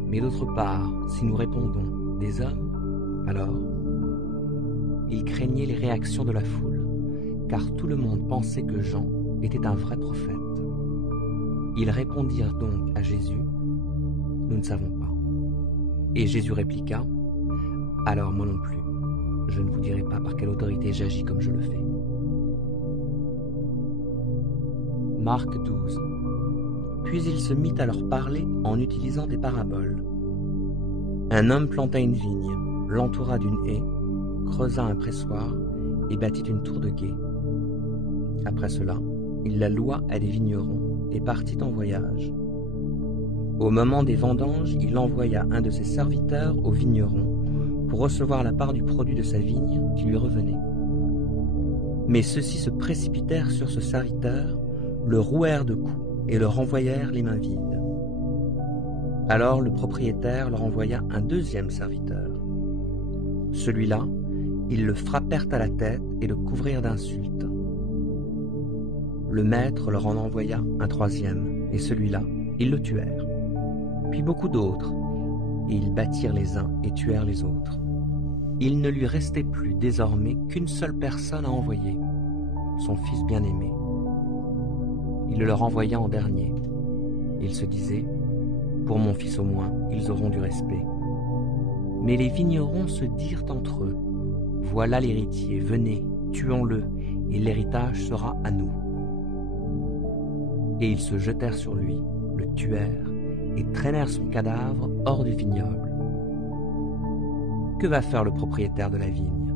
Mais d'autre part, si nous répondons « des hommes », alors ils craignaient les réactions de la foule, car tout le monde pensait que Jean était un vrai prophète. Ils répondirent donc à Jésus : « Nous ne savons pas. » Et Jésus répliqua : « Alors moi non plus, je ne vous dirai pas par quelle autorité j'agis comme je le fais. » Marc 12. Puis il se mit à leur parler en utilisant des paraboles. Un homme planta une vigne, l'entoura d'une haie, creusa un pressoir et bâtit une tour de guet. Après cela, il la loua à des vignerons et partit en voyage. Au moment des vendanges, il envoya un de ses serviteurs aux vignerons pour recevoir la part du produit de sa vigne qui lui revenait. Mais ceux-ci se précipitèrent sur ce serviteur, le rouèrent de coups et le renvoyèrent les mains vides. Alors le propriétaire leur envoya un deuxième serviteur. Celui-là, ils le frappèrent à la tête et le couvrirent d'insultes. Le maître leur en envoya un troisième, et celui-là, ils le tuèrent. Puis beaucoup d'autres, et ils battirent les uns et tuèrent les autres. Il ne lui restait plus désormais qu'une seule personne à envoyer, son fils bien-aimé. Il le leur envoya en dernier. Il se disait : « Pour mon fils au moins, ils auront du respect. » Mais les vignerons se dirent entre eux : « Voilà l'héritier, venez, tuons-le, et l'héritage sera à nous. » Et ils se jetèrent sur lui, le tuèrent, et traînèrent son cadavre hors du vignoble. Que va faire le propriétaire de la vigne ?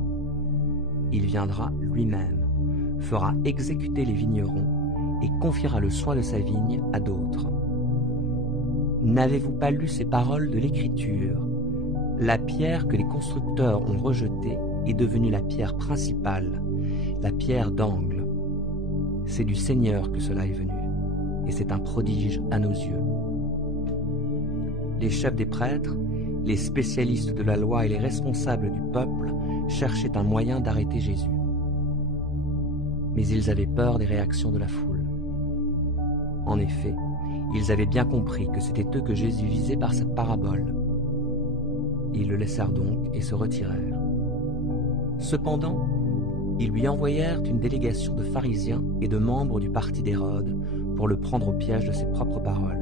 Il viendra lui-même, fera exécuter les vignerons et confiera le soin de sa vigne à d'autres. N'avez-vous pas lu ces paroles de l'Écriture ? La pierre que les constructeurs ont rejetée est devenue la pierre principale, la pierre d'angle. C'est du Seigneur que cela est venu, et c'est un prodige à nos yeux. Les chefs des prêtres, les spécialistes de la loi et les responsables du peuple cherchaient un moyen d'arrêter Jésus. Mais ils avaient peur des réactions de la foule. En effet, ils avaient bien compris que c'était eux que Jésus visait par cette parabole. Ils le laissèrent donc et se retirèrent. Cependant, ils lui envoyèrent une délégation de pharisiens et de membres du parti d'Hérode pour le prendre au piège de ses propres paroles.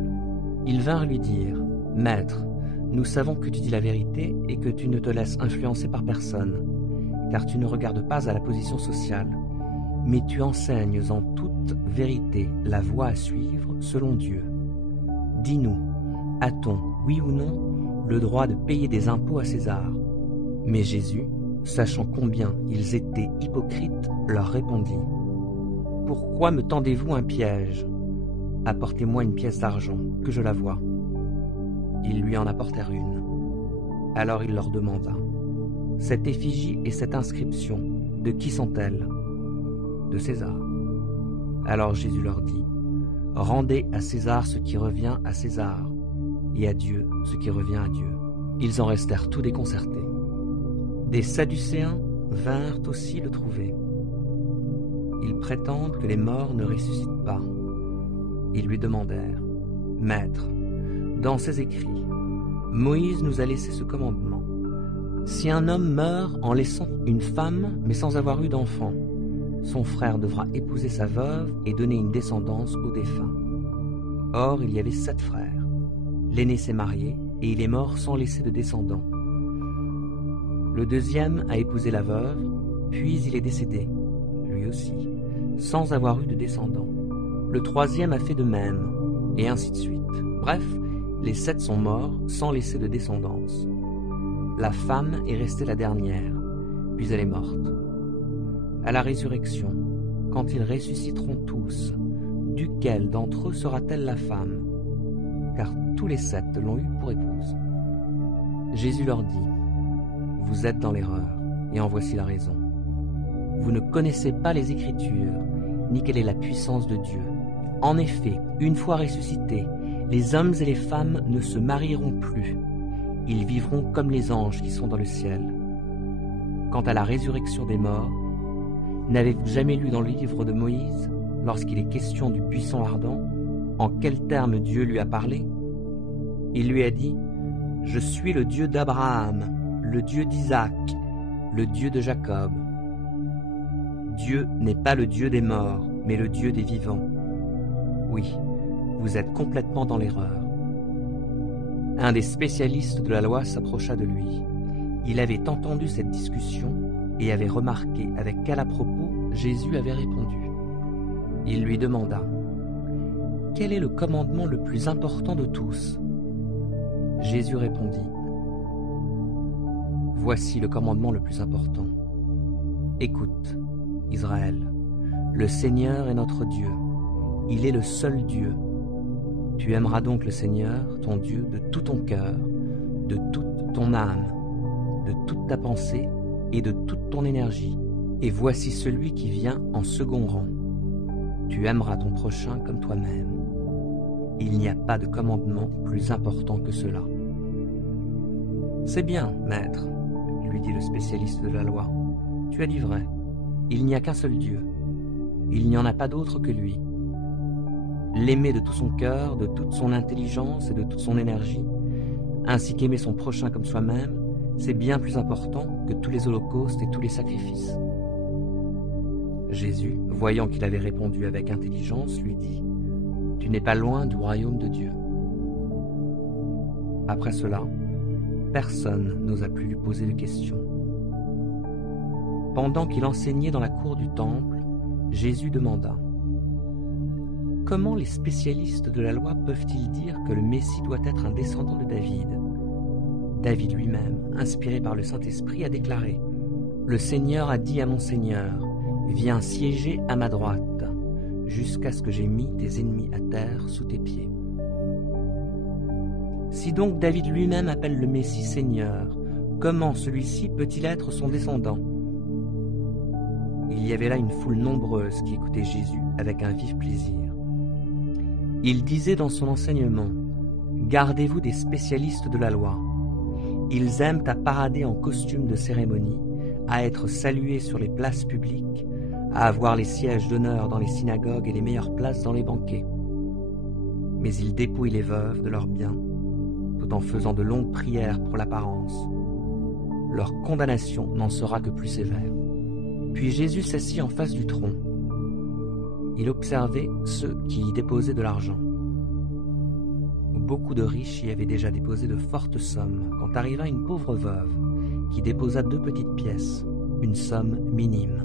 Ils vinrent lui dire : « Maître, nous savons que tu dis la vérité et que tu ne te laisses influencer par personne. car tu ne regardes pas à la position sociale, mais tu enseignes en toute vérité la voie à suivre selon Dieu. Dis-nous, a-t-on, oui ou non, le droit de payer des impôts à César ? Mais Jésus, sachant combien ils étaient hypocrites, leur répondit : Pourquoi me tendez-vous un piège ? Apportez-moi une pièce d'argent, que je la voie. Ils lui en apportèrent une. Alors il leur demanda : Cette effigie et cette inscription, de qui sont-elles ? De César. Alors Jésus leur dit : Rendez à César ce qui revient à César, et à Dieu ce qui revient à Dieu. Ils en restèrent tout déconcertés. Des Sadducéens vinrent aussi le trouver. Ils prétendent que les morts ne ressuscitent pas. Ils lui demandèrent : Maître, dans ses écrits, Moïse nous a laissé ce commandement. Si un homme meurt en laissant une femme, mais sans avoir eu d'enfant, son frère devra épouser sa veuve et donner une descendance au défunt. Or, il y avait 7 frères. L'aîné s'est marié et il est mort sans laisser de descendants. Le deuxième a épousé la veuve, puis il est décédé, lui aussi, sans avoir eu de descendants. Le troisième a fait de même, et ainsi de suite. Bref, les 7 sont morts sans laisser de descendance. La femme est restée la dernière, puis elle est morte. À la résurrection, quand ils ressusciteront tous, duquel d'entre eux sera-t-elle la femme ? Car tous les 7 l'ont eue pour épouse. Jésus leur dit : Vous êtes dans l'erreur, et en voici la raison. Vous ne connaissez pas les Écritures, ni quelle est la puissance de Dieu. En effet, une fois ressuscités, les hommes et les femmes ne se marieront plus. Ils vivront comme les anges qui sont dans le ciel. Quant à la résurrection des morts, n'avez-vous jamais lu dans le livre de Moïse, lorsqu'il est question du buisson ardent, en quels termes Dieu lui a parlé ? Il lui a dit : Je suis le Dieu d'Abraham, le Dieu d'Isaac, le Dieu de Jacob. Dieu n'est pas le Dieu des morts, mais le Dieu des vivants. Oui, vous êtes complètement dans l'erreur. Un des spécialistes de la loi s'approcha de lui. Il avait entendu cette discussion et avait remarqué avec quel à-propos Jésus avait répondu. Il lui demanda : Quel est le commandement le plus important de tous ? Jésus répondit : Voici le commandement le plus important. Écoute, Israël, le Seigneur est notre Dieu. Il est le seul Dieu. Tu aimeras donc le Seigneur, ton Dieu, de tout ton cœur, de toute ton âme, de toute ta pensée et de toute ton énergie. Et voici celui qui vient en second rang. Tu aimeras ton prochain comme toi-même. Il n'y a pas de commandement plus important que cela. C'est bien, maître, lui dit le spécialiste de la loi. Tu as dit vrai. Il n'y a qu'un seul Dieu. Il n'y en a pas d'autre que lui. L'aimer de tout son cœur, de toute son intelligence et de toute son énergie, ainsi qu'aimer son prochain comme soi-même, c'est bien plus important que tous les holocaustes et tous les sacrifices. Jésus, voyant qu'il avait répondu avec intelligence, lui dit : Tu n'es pas loin du royaume de Dieu. Après cela, personne n'osa plus lui poser de questions. Pendant qu'il enseignait dans la cour du temple, Jésus demanda : Comment les spécialistes de la loi peuvent-ils dire que le Messie doit être un descendant de David ? David lui-même, inspiré par le Saint-Esprit, a déclaré : Le Seigneur a dit à mon Seigneur : Viens siéger à ma droite, jusqu'à ce que j'ai mis tes ennemis à terre sous tes pieds. Si donc David lui-même appelle le Messie Seigneur, comment celui-ci peut-il être son descendant ? Il y avait là une foule nombreuse qui écoutait Jésus avec un vif plaisir. Il disait dans son enseignement : Gardez-vous des spécialistes de la loi. Ils aiment à parader en costume de cérémonie, à être salués sur les places publiques, à avoir les sièges d'honneur dans les synagogues et les meilleures places dans les banquets. Mais ils dépouillent les veuves de leurs biens, tout en faisant de longues prières pour l'apparence. Leur condamnation n'en sera que plus sévère. Puis Jésus s'assit en face du trône. Il observait ceux qui y déposaient de l'argent. Beaucoup de riches y avaient déjà déposé de fortes sommes quand arriva une pauvre veuve qui déposa 2 petites pièces. une somme minime.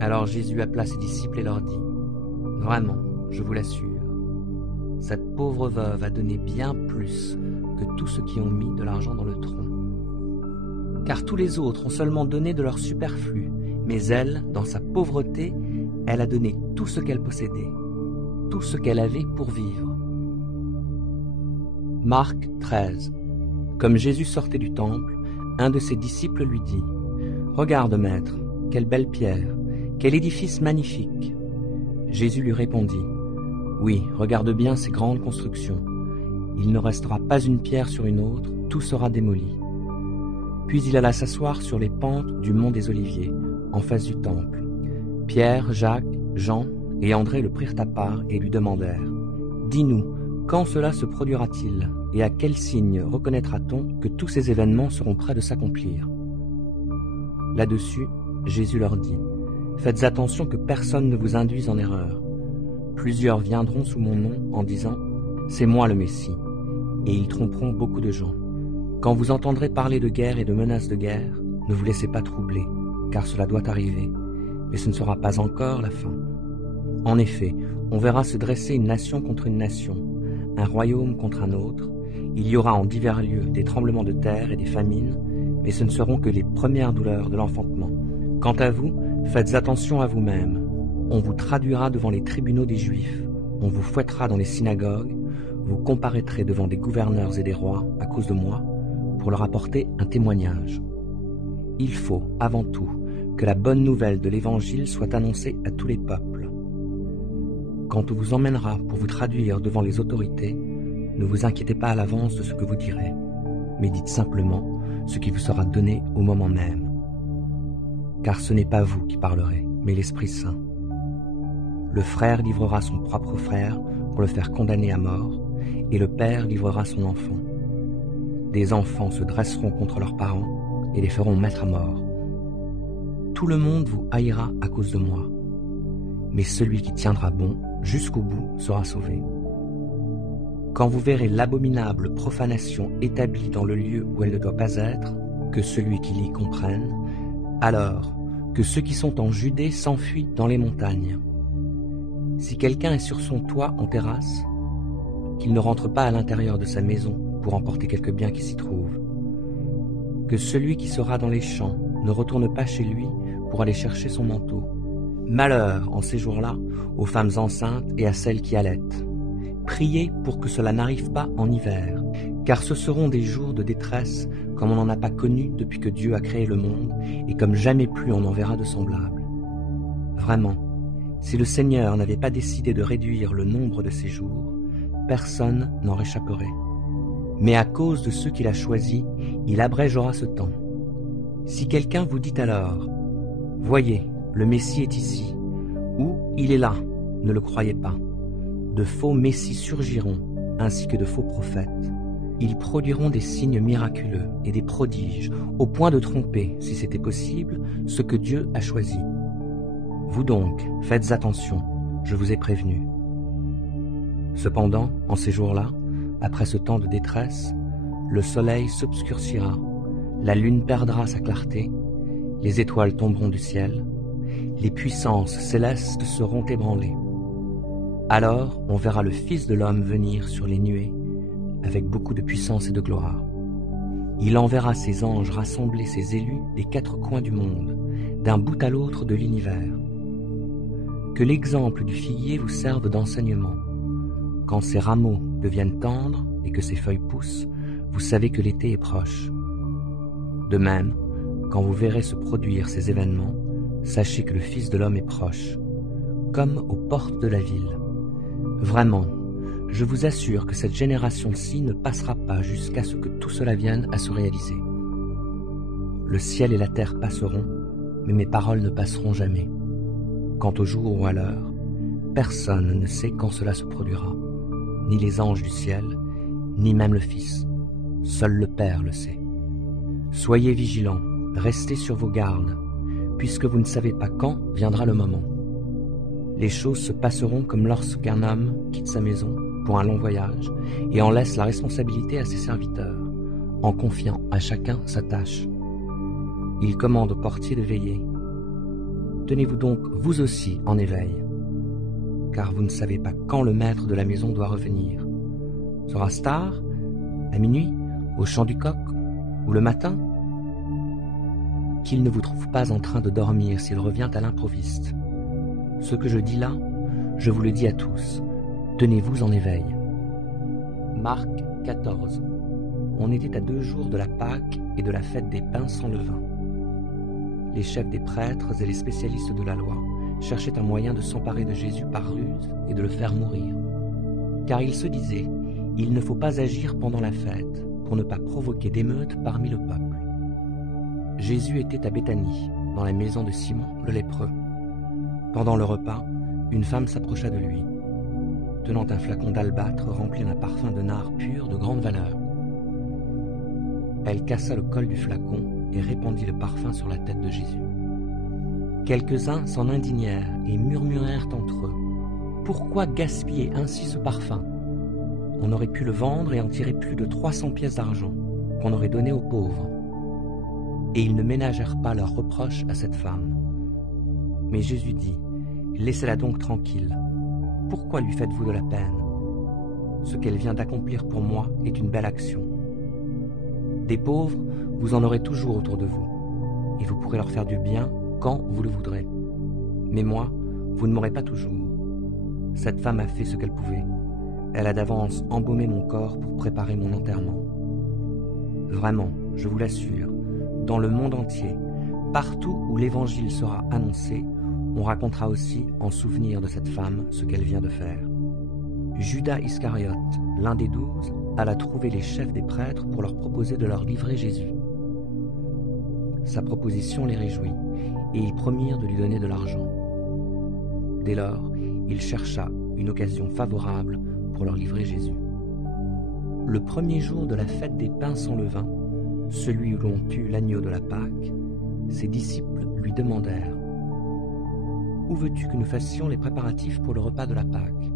Alors Jésus appela ses disciples et leur dit, « Vraiment, je vous l'assure, cette pauvre veuve a donné bien plus que tous ceux qui ont mis de l'argent dans le tronc. Car tous les autres ont seulement donné de leur superflu, mais elle, dans sa pauvreté, elle a donné tout ce qu'elle possédait, tout ce qu'elle avait pour vivre. » Marc 13. Comme Jésus sortait du temple, un de ses disciples lui dit, « Regarde, maître, quelle belle pierre, quel édifice magnifique !» Jésus lui répondit, « Oui, regarde bien ces grandes constructions. Il ne restera pas une pierre sur une autre, tout sera démoli. » Puis il alla s'asseoir sur les pentes du mont des Oliviers, en face du temple. Pierre, Jacques, Jean et André le prirent à part et lui demandèrent, « Dis-nous, quand cela se produira-t-il, et à quel signe reconnaîtra-t-on que tous ces événements seront près de s'accomplir ?» Là-dessus, Jésus leur dit, « Faites attention que personne ne vous induise en erreur. Plusieurs viendront sous mon nom en disant, « C'est moi le Messie », et ils tromperont beaucoup de gens. Quand vous entendrez parler de guerre et de menaces de guerre, ne vous laissez pas troubler, car cela doit arriver, mais ce ne sera pas encore la fin. En effet, on verra se dresser une nation contre une nation, un royaume contre un autre. Il y aura en divers lieux des tremblements de terre et des famines, mais ce ne seront que les premières douleurs de l'enfantement. Quant à vous, faites attention à vous-même. On vous traduira devant les tribunaux des Juifs, on vous fouettera dans les synagogues, vous comparaîtrez devant des gouverneurs et des rois à cause de moi, pour leur apporter un témoignage. Il faut, avant tout, que la bonne nouvelle de l'Évangile soit annoncée à tous les peuples. Quand on vous emmènera pour vous traduire devant les autorités, ne vous inquiétez pas à l'avance de ce que vous direz, mais dites simplement ce qui vous sera donné au moment même. Car ce n'est pas vous qui parlerez, mais l'Esprit Saint. Le frère livrera son propre frère pour le faire condamner à mort, et le père livrera son enfant. Des enfants se dresseront contre leurs parents et les feront mettre à mort. Tout le monde vous haïra à cause de moi, mais celui qui tiendra bon jusqu'au bout sera sauvé. Quand vous verrez l'abominable profanation établie dans le lieu où elle ne doit pas être, que celui qui l'y comprenne, alors que ceux qui sont en Judée s'enfuient dans les montagnes. Si quelqu'un est sur son toit en terrasse, qu'il ne rentre pas à l'intérieur de sa maison pour emporter quelques biens qui s'y trouvent. Que celui qui sera dans les champs ne retourne pas chez lui pour aller chercher son manteau. Malheur en ces jours-là aux femmes enceintes et à celles qui allaitent. Priez pour que cela n'arrive pas en hiver, car ce seront des jours de détresse comme on n'en a pas connu depuis que Dieu a créé le monde et comme jamais plus on en verra de semblable. Vraiment, si le Seigneur n'avait pas décidé de réduire le nombre de ces jours, personne n'en réchapperait. Mais à cause de ceux qu'il a choisis, il abrégera ce temps. Si quelqu'un vous dit alors, « Voyez, le Messie est ici » ou « Il est là », ne le croyez pas. De faux messies surgiront, ainsi que de faux prophètes. Ils produiront des signes miraculeux et des prodiges, au point de tromper, si c'était possible, ce que Dieu a choisi. Vous donc, faites attention, je vous ai prévenu. Cependant, en ces jours-là, après ce temps de détresse, le soleil s'obscurcira, la lune perdra sa clarté, les étoiles tomberont du ciel, les puissances célestes seront ébranlées. Alors on verra le Fils de l'homme venir sur les nuées, avec beaucoup de puissance et de gloire. Il enverra ses anges rassembler ses élus des quatre coins du monde, d'un bout à l'autre de l'univers. Que l'exemple du figuier vous serve d'enseignement. Quand ses rameaux deviennent tendres et que ses feuilles poussent, vous savez que l'été est proche. De même, quand vous verrez se produire ces événements, sachez que le Fils de l'homme est proche, comme aux portes de la ville. Vraiment, je vous assure que cette génération-ci ne passera pas jusqu'à ce que tout cela vienne à se réaliser. Le ciel et la terre passeront, mais mes paroles ne passeront jamais. Quant au jour ou à l'heure, personne ne sait quand cela se produira, ni les anges du ciel, ni même le Fils. Seul le Père le sait. Soyez vigilants, restez sur vos gardes, puisque vous ne savez pas quand viendra le moment. Les choses se passeront comme lorsqu'un homme quitte sa maison pour un long voyage et en laisse la responsabilité à ses serviteurs, en confiant à chacun sa tâche. Il commande au portier de veiller. Tenez-vous donc vous aussi en éveil, car vous ne savez pas quand le maître de la maison doit revenir. Sera-ce tard, à minuit, au chant du coq, ou le matin? Qu'il ne vous trouve pas en train de dormir s'il revient à l'improviste. Ce que je dis là, je vous le dis à tous, tenez-vous en éveil. Marc 14. On était à 2 jours de la Pâque et de la fête des pains sans levain. Les chefs des prêtres et les spécialistes de la loi cherchaient un moyen de s'emparer de Jésus par ruse et de le faire mourir. Car ils se disaient, il ne faut pas agir pendant la fête pour ne pas provoquer d'émeutes parmi le peuple. Jésus était à Béthanie, dans la maison de Simon le lépreux. Pendant le repas, une femme s'approcha de lui, tenant un flacon d'albâtre rempli d'un parfum de nard pur de grande valeur. Elle cassa le col du flacon et répandit le parfum sur la tête de Jésus. Quelques-uns s'en indignèrent et murmurèrent entre eux, « Pourquoi gaspiller ainsi ce parfum? On aurait pu le vendre et en tirer plus de 300 pièces d'argent, qu'on aurait donné aux pauvres. » Et ils ne ménagèrent pas leurs reproches à cette femme. Mais Jésus dit, « Laissez-la donc tranquille. Pourquoi lui faites-vous de la peine? Ce qu'elle vient d'accomplir pour moi est une belle action. Des pauvres, vous en aurez toujours autour de vous, et vous pourrez leur faire du bien quand vous le voudrez. Mais moi, vous ne m'aurez pas toujours. Cette femme a fait ce qu'elle pouvait. Elle a d'avance embaumé mon corps pour préparer mon enterrement. Vraiment, je vous l'assure, dans le monde entier, partout où l'évangile sera annoncé, on racontera aussi en souvenir de cette femme ce qu'elle vient de faire. » Judas Iscariote, l'un des 12, alla trouver les chefs des prêtres pour leur proposer de leur livrer Jésus. Sa proposition les réjouit, et ils promirent de lui donner de l'argent. Dès lors, il chercha une occasion favorable pour leur livrer Jésus. Le premier jour de la fête des pains sans levain, celui où l'on tue l'agneau de la Pâque, ses disciples lui demandèrent « Où veux-tu que nous fassions les préparatifs pour le repas de la Pâque ?»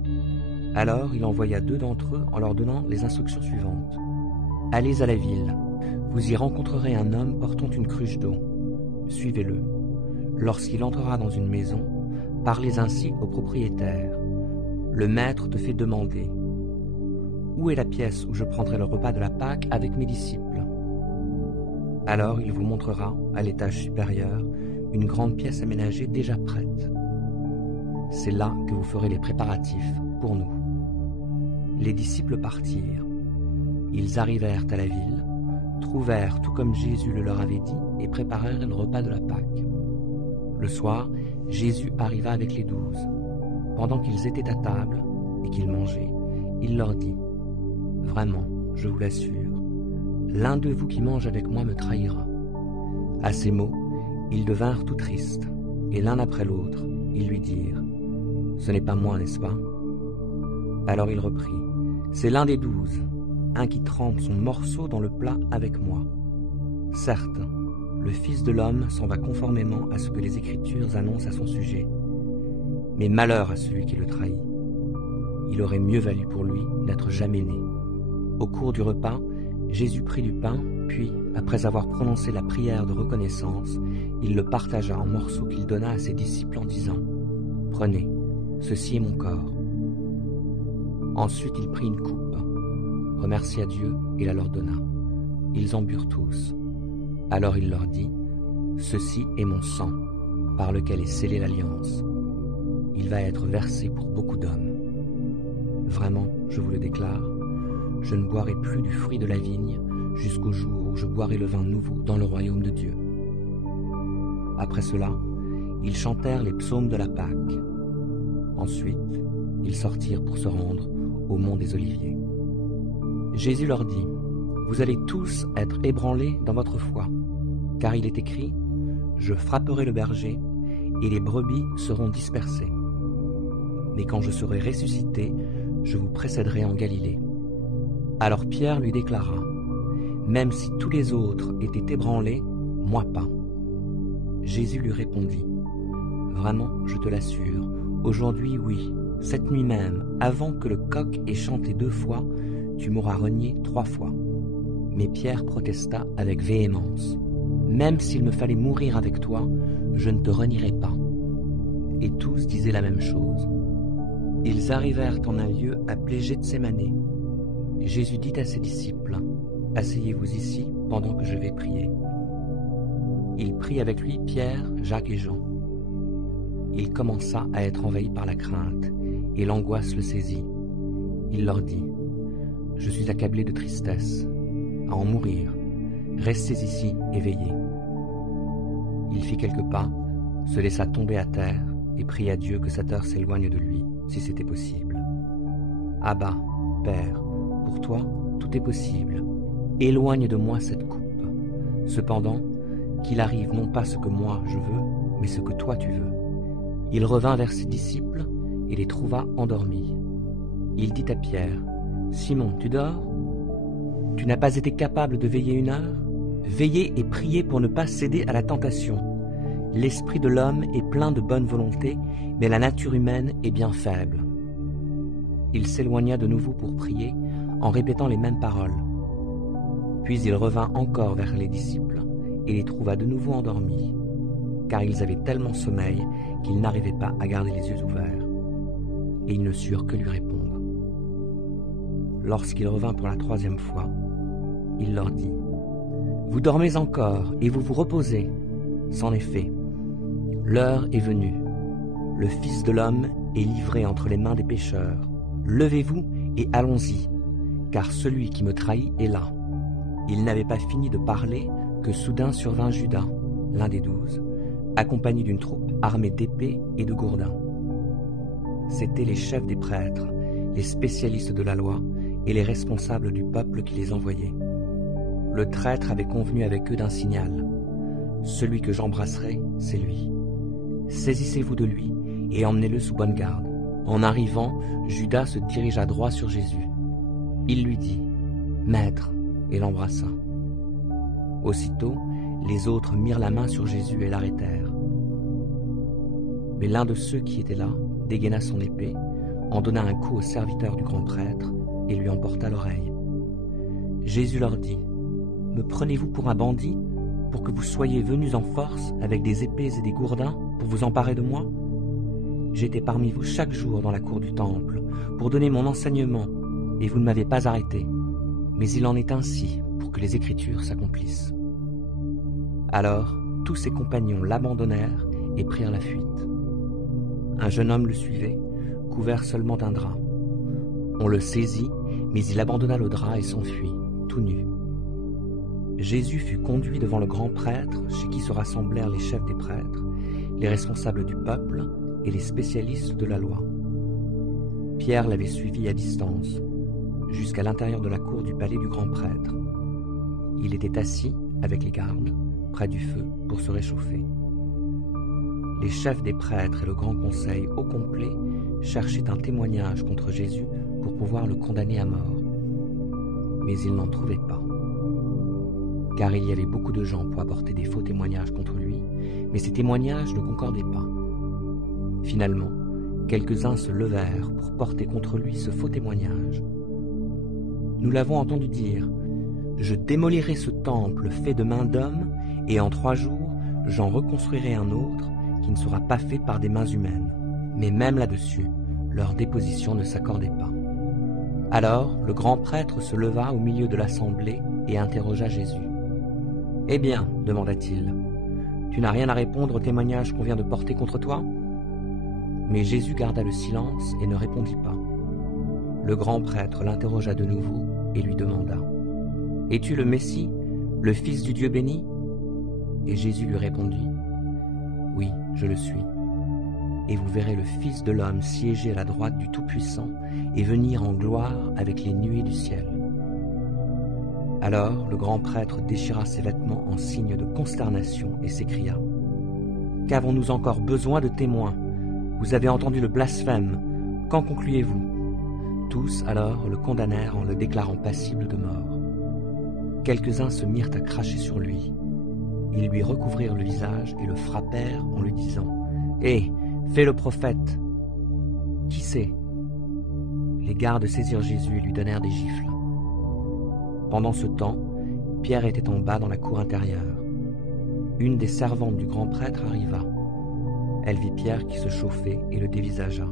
Alors il envoya 2 d'entre eux en leur donnant les instructions suivantes. « Allez à la ville, vous y rencontrerez un homme portant une cruche d'eau. Suivez-le. Lorsqu'il entrera dans une maison, parlez ainsi au propriétaire. Le maître te fait demander « Où est la pièce où je prendrai le repas de la Pâque avec mes disciples ?» Alors il vous montrera, à l'étage supérieur, une grande pièce aménagée déjà prête. C'est là que vous ferez les préparatifs pour nous. Les disciples partirent. Ils arrivèrent à la ville, trouvèrent tout comme Jésus le leur avait dit et préparèrent le repas de la Pâque. Le soir, Jésus arriva avec les 12. Pendant qu'ils étaient à table et qu'ils mangeaient, il leur dit « Vraiment, je vous l'assure, l'un de vous qui mange avec moi me trahira. » À ces mots, ils devinrent tout tristes, et l'un après l'autre, ils lui dirent « Ce n'est pas moi, n'est-ce pas ?» Alors il reprit « C'est l'un des 12, un qui trempe son morceau dans le plat avec moi. Certes, le Fils de l'homme s'en va conformément à ce que les Écritures annoncent à son sujet. Mais malheur à celui qui le trahit. Il aurait mieux valu pour lui n'être jamais né. » Au cours du repas, Jésus prit du pain, puis, après avoir prononcé la prière de reconnaissance, il le partagea en morceaux qu'il donna à ses disciples en disant « Prenez, ceci est mon corps. » Ensuite il prit une coupe, remercia Dieu et la leur donna. Ils en burent tous. Alors il leur dit « Ceci est mon sang, par lequel est scellée l'alliance. Il va être versé pour beaucoup d'hommes. Vraiment, je vous le déclare, je ne boirai plus du fruit de la vigne jusqu'au jour où je boirai le vin nouveau dans le royaume de Dieu. » Après cela, ils chantèrent les psaumes de la Pâque. Ensuite, ils sortirent pour se rendre au mont des Oliviers. Jésus leur dit « Vous allez tous être ébranlés dans votre foi, car il est écrit « Je frapperai le berger, et les brebis seront dispersées. Mais quand je serai ressuscité, je vous précéderai en Galilée. » Alors Pierre lui déclara « Même si tous les autres étaient ébranlés, moi pas. » Jésus lui répondit « Vraiment, je te l'assure, aujourd'hui oui, cette nuit même, avant que le coq ait chanté 2 fois, tu m'auras renié 3 fois. » Mais Pierre protesta avec véhémence. « Même s'il me fallait mourir avec toi, je ne te renierai pas. » Et tous disaient la même chose. Ils arrivèrent en un lieu appelé Gethsémané. Jésus dit à ses disciples, « Asseyez-vous ici pendant que je vais prier. » Il prit avec lui Pierre, Jacques et Jean. Il commença à être envahi par la crainte, et l'angoisse le saisit. Il leur dit, « Je suis accablé de tristesse, à en mourir. Restez ici et veillez. » Il fit quelques pas, se laissa tomber à terre et pria Dieu que cette heure s'éloigne de lui, si c'était possible. « Abba, Père, pour toi, tout est possible. Éloigne de moi cette coupe. Cependant, qu'il arrive non pas ce que moi je veux, mais ce que toi tu veux. » Il revint vers ses disciples et les trouva endormis. Il dit à Pierre, « Simon, tu dors? Tu n'as pas été capable de veiller 1 heure? Veillez et priez pour ne pas céder à la tentation. L'esprit de l'homme est plein de bonne volonté, mais la nature humaine est bien faible. » Il s'éloigna de nouveau pour prier, en répétant les mêmes paroles. Puis il revint encore vers les disciples et les trouva de nouveau endormis, car ils avaient tellement sommeil qu'ils n'arrivaient pas à garder les yeux ouverts. Et ils ne surent que lui répondre. Lorsqu'il revint pour la 3e fois, il leur dit, « Vous dormez encore et vous vous reposez. C'en est fait. L'heure est venue. Le Fils de l'homme est livré entre les mains des pécheurs. Levez-vous et allons-y, car celui qui me trahit est là. » Il n'avait pas fini de parler que soudain survint Judas, l'un des 12, accompagné d'une troupe armée d'épées et de gourdins. C'étaient les chefs des prêtres, les spécialistes de la loi et les responsables du peuple qui les envoyaient. Le traître avait convenu avec eux d'un signal. « Celui que j'embrasserai, c'est lui. Saisissez-vous de lui et emmenez-le sous bonne garde. » En arrivant, Judas se dirigea droit sur Jésus. Il lui dit, « Maître !» et l'embrassa. Aussitôt, les autres mirent la main sur Jésus et l'arrêtèrent. Mais l'un de ceux qui étaient là dégaina son épée, en donna un coup au serviteur du grand prêtre et lui emporta l'oreille. Jésus leur dit, « Me prenez-vous pour un bandit, pour que vous soyez venus en force avec des épées et des gourdins pour vous emparer de moi? J'étais parmi vous chaque jour dans la cour du temple pour donner mon enseignement, et vous ne m'avez pas arrêté. Mais il en est ainsi pour que les Écritures s'accomplissent. » Alors, tous ses compagnons l'abandonnèrent et prirent la fuite. Un jeune homme le suivait, couvert seulement d'un drap. On le saisit, mais il abandonna le drap et s'enfuit, tout nu. Jésus fut conduit devant le grand prêtre, chez qui se rassemblèrent les chefs des prêtres, les responsables du peuple et les spécialistes de la loi. Pierre l'avait suivi à distance, jusqu'à l'intérieur de la cour du palais du grand prêtre. Il était assis, avec les gardes, près du feu, pour se réchauffer. Les chefs des prêtres et le grand conseil au complet cherchaient un témoignage contre Jésus pour pouvoir le condamner à mort. Mais ils n'en trouvaient pas. Car il y avait beaucoup de gens pour apporter des faux témoignages contre lui, mais ces témoignages ne concordaient pas. Finalement, quelques-uns se levèrent pour porter contre lui ce faux témoignage. Nous l'avons entendu dire, « Je démolirai ce temple fait de mains d'hommes, et en 3 jours, j'en reconstruirai un autre qui ne sera pas fait par des mains humaines. » Mais même là-dessus, leur déposition ne s'accordait pas. Alors, le grand prêtre se leva au milieu de l'assemblée et interrogea Jésus. « Eh bien, demanda-t-il, tu n'as rien à répondre au témoignage qu'on vient de porter contre toi ?» Mais Jésus garda le silence et ne répondit pas. Le grand prêtre l'interrogea de nouveau et lui demanda, « Es-tu le Messie, le Fils du Dieu béni ?» Et Jésus lui répondit, « Oui, je le suis. Et vous verrez le Fils de l'homme siéger à la droite du Tout-Puissant et venir en gloire avec les nuées du ciel. » Alors le grand prêtre déchira ses vêtements en signe de consternation et s'écria, « Qu'avons-nous encore besoin de témoins? Vous avez entendu le blasphème. Qu'en concluez-vous » Tous alors le condamnèrent en le déclarant passible de mort. Quelques-uns se mirent à cracher sur lui. Ils lui recouvrirent le visage et le frappèrent en lui disant, « Hé, fais le prophète !» « Qui c'est ?» Les gardes saisirent Jésus et lui donnèrent des gifles. Pendant ce temps, Pierre était en bas dans la cour intérieure. une des servantes du grand prêtre arriva. Elle vit Pierre qui se chauffait et le dévisagea.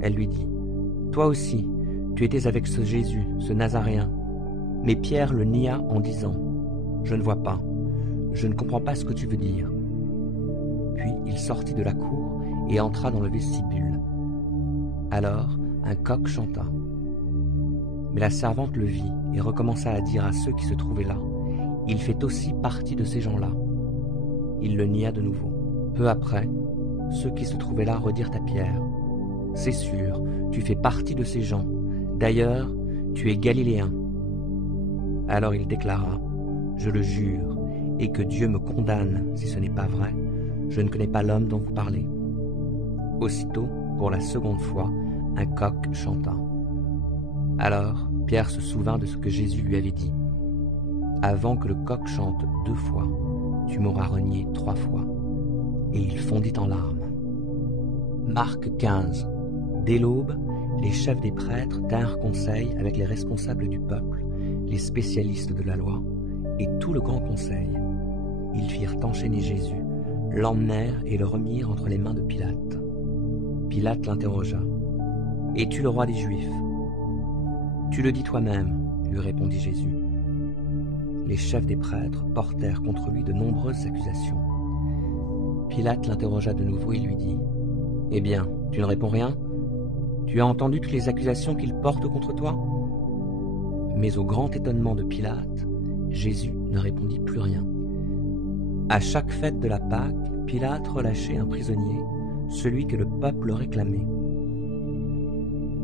Elle lui dit, « Toi aussi, tu étais avec ce Jésus, ce Nazaréen. » Mais Pierre le nia en disant, « Je ne vois pas, je ne comprends pas ce que tu veux dire. » Puis il sortit de la cour et entra dans le vestibule. Alors un coq chanta. Mais la servante le vit et recommença à dire à ceux qui se trouvaient là, « Il fait aussi partie de ces gens-là. » Il le nia de nouveau. Peu après, ceux qui se trouvaient là redirent à Pierre, « C'est sûr, tu fais partie de ces gens. D'ailleurs, tu es galiléen. » Alors il déclara, « Je le jure, et que Dieu me condamne si ce n'est pas vrai, je ne connais pas l'homme dont vous parlez. » Aussitôt, pour la seconde fois, un coq chanta. Alors Pierre se souvint de ce que Jésus lui avait dit. « Avant que le coq chante 2 fois, tu m'auras renié 3 fois. » Et il fondit en larmes. Marc 15. Dès l'aube, les chefs des prêtres tinrent conseil avec les responsables du peuple, les spécialistes de la loi, et tout le grand conseil. Ils firent enchaîner Jésus, l'emmenèrent et le remirent entre les mains de Pilate. Pilate l'interrogea. « Es-tu le roi des Juifs ?» « Tu le dis toi-même, » lui répondit Jésus. Les chefs des prêtres portèrent contre lui de nombreuses accusations. Pilate l'interrogea de nouveau et lui dit, « Eh bien, tu ne réponds rien ? Tu as entendu toutes les accusations qu'ils portent contre toi ?» Mais au grand étonnement de Pilate, Jésus ne répondit plus rien. À chaque fête de la Pâque, Pilate relâchait un prisonnier, celui que le peuple réclamait.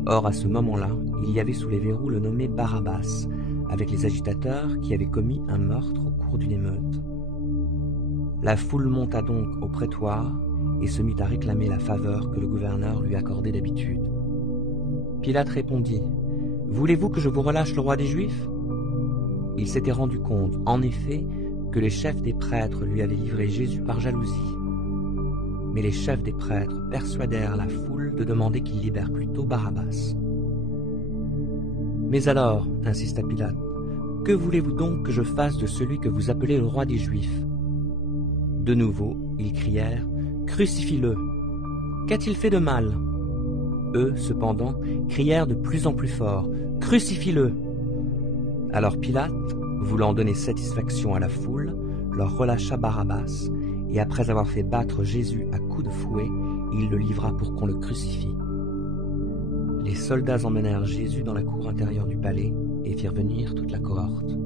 Or, à ce moment-là, il y avait sous les verrous le nommé Barabbas, avec les agitateurs qui avaient commis un meurtre au cours d'une émeute. La foule monta donc au prétoire et se mit à réclamer la faveur que le gouverneur lui accordait d'habitude. Pilate répondit, « Voulez-vous que je vous relâche le roi des Juifs ?» Il s'était rendu compte, en effet, que les chefs des prêtres lui avaient livré Jésus par jalousie. Mais les chefs des prêtres persuadèrent la foule de demander qu'il libère plutôt Barabbas. « Mais alors, insista Pilate, que voulez-vous donc que je fasse de celui que vous appelez le roi des Juifs ?» De nouveau, ils crièrent, « Crucifie-le ! Qu'a-t-il fait de mal ?» Eux, cependant, crièrent de plus en plus fort, « Crucifie-le !» Alors Pilate, voulant donner satisfaction à la foule, leur relâcha Barabbas, et après avoir fait battre Jésus à coups de fouet, il le livra pour qu'on le crucifie. Les soldats emmenèrent Jésus dans la cour intérieure du palais et firent venir toute la cohorte.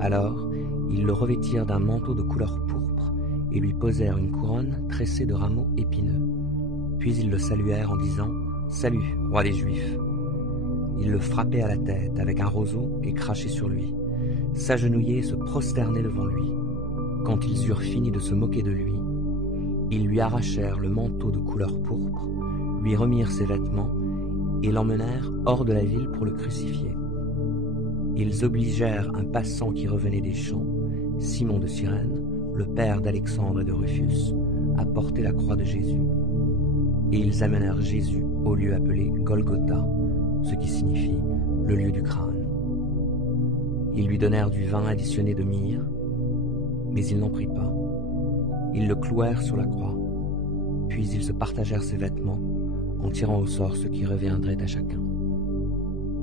Alors, ils le revêtirent d'un manteau de couleur pourpre et lui posèrent une couronne tressée de rameaux épineux. Puis ils le saluèrent en disant « Salut, roi des Juifs !» Ils le frappaient à la tête avec un roseau et crachaient sur lui, s'agenouillaient et se prosternaient devant lui. Quand ils eurent fini de se moquer de lui, ils lui arrachèrent le manteau de couleur pourpre, lui remirent ses vêtements et l'emmenèrent hors de la ville pour le crucifier. Ils obligèrent un passant qui revenait des champs, Simon de Cyrène, le père d'Alexandre et de Rufus, à porter la croix de Jésus. Et ils amenèrent Jésus au lieu appelé Golgotha, ce qui signifie le lieu du crâne. Ils lui donnèrent du vin additionné de myrrhe, mais il n'en prit pas. Ils le clouèrent sur la croix, puis ils se partagèrent ses vêtements, en tirant au sort ce qui reviendrait à chacun.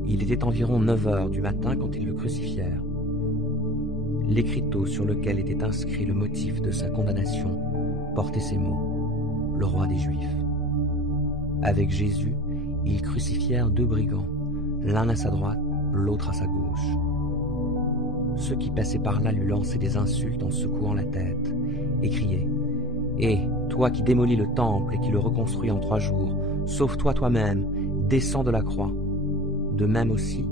Il était environ 9 heures du matin quand ils le crucifièrent. L'écriteau sur lequel était inscrit le motif de sa condamnation portait ces mots, « Le roi des Juifs ». Avec Jésus, ils crucifièrent 2 brigands, l'un à sa droite, l'autre à sa gauche. Ceux qui passaient par là lui lançaient des insultes en secouant la tête et criaient « Hé, toi qui démolis le temple et qui le reconstruis en 3 jours, sauve-toi toi-même, descends de la croix !» De même aussi,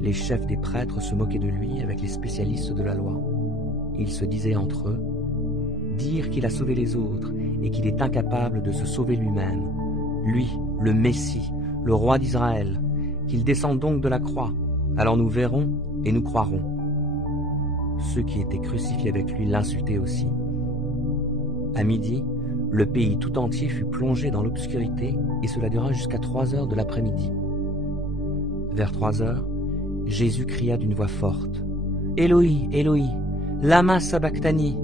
les chefs des prêtres se moquaient de lui avec les spécialistes de la loi. Ils se disaient entre eux « Dire qu'il a sauvé les autres et qu'il est incapable de se sauver lui-même, lui, le Messie, le roi d'Israël, qu'il descende donc de la croix, alors nous verrons et nous croirons. » Ceux qui étaient crucifiés avec lui l'insultaient aussi. À midi, le pays tout entier fut plongé dans l'obscurité et cela dura jusqu'à 3 heures de l'après-midi. Vers 3 heures, Jésus cria d'une voix forte « Éloi, Éloi, lama sabachthani »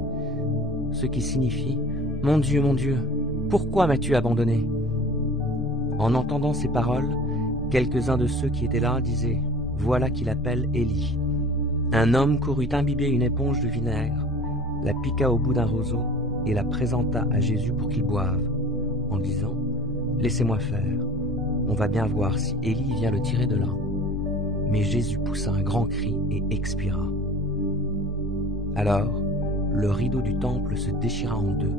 ce qui signifie « Mon Dieu, pourquoi m'as-tu abandonné ?» En entendant ces paroles, quelques-uns de ceux qui étaient là disaient « Voilà qu'il appelle Élie ». Un homme courut imbiber une éponge de vinaigre, la piqua au bout d'un roseau et la présenta à Jésus pour qu'il boive, en disant « Laissez-moi faire, on va bien voir si Élie vient le tirer de là. » Mais Jésus poussa un grand cri et expira. Alors, le rideau du temple se déchira en deux,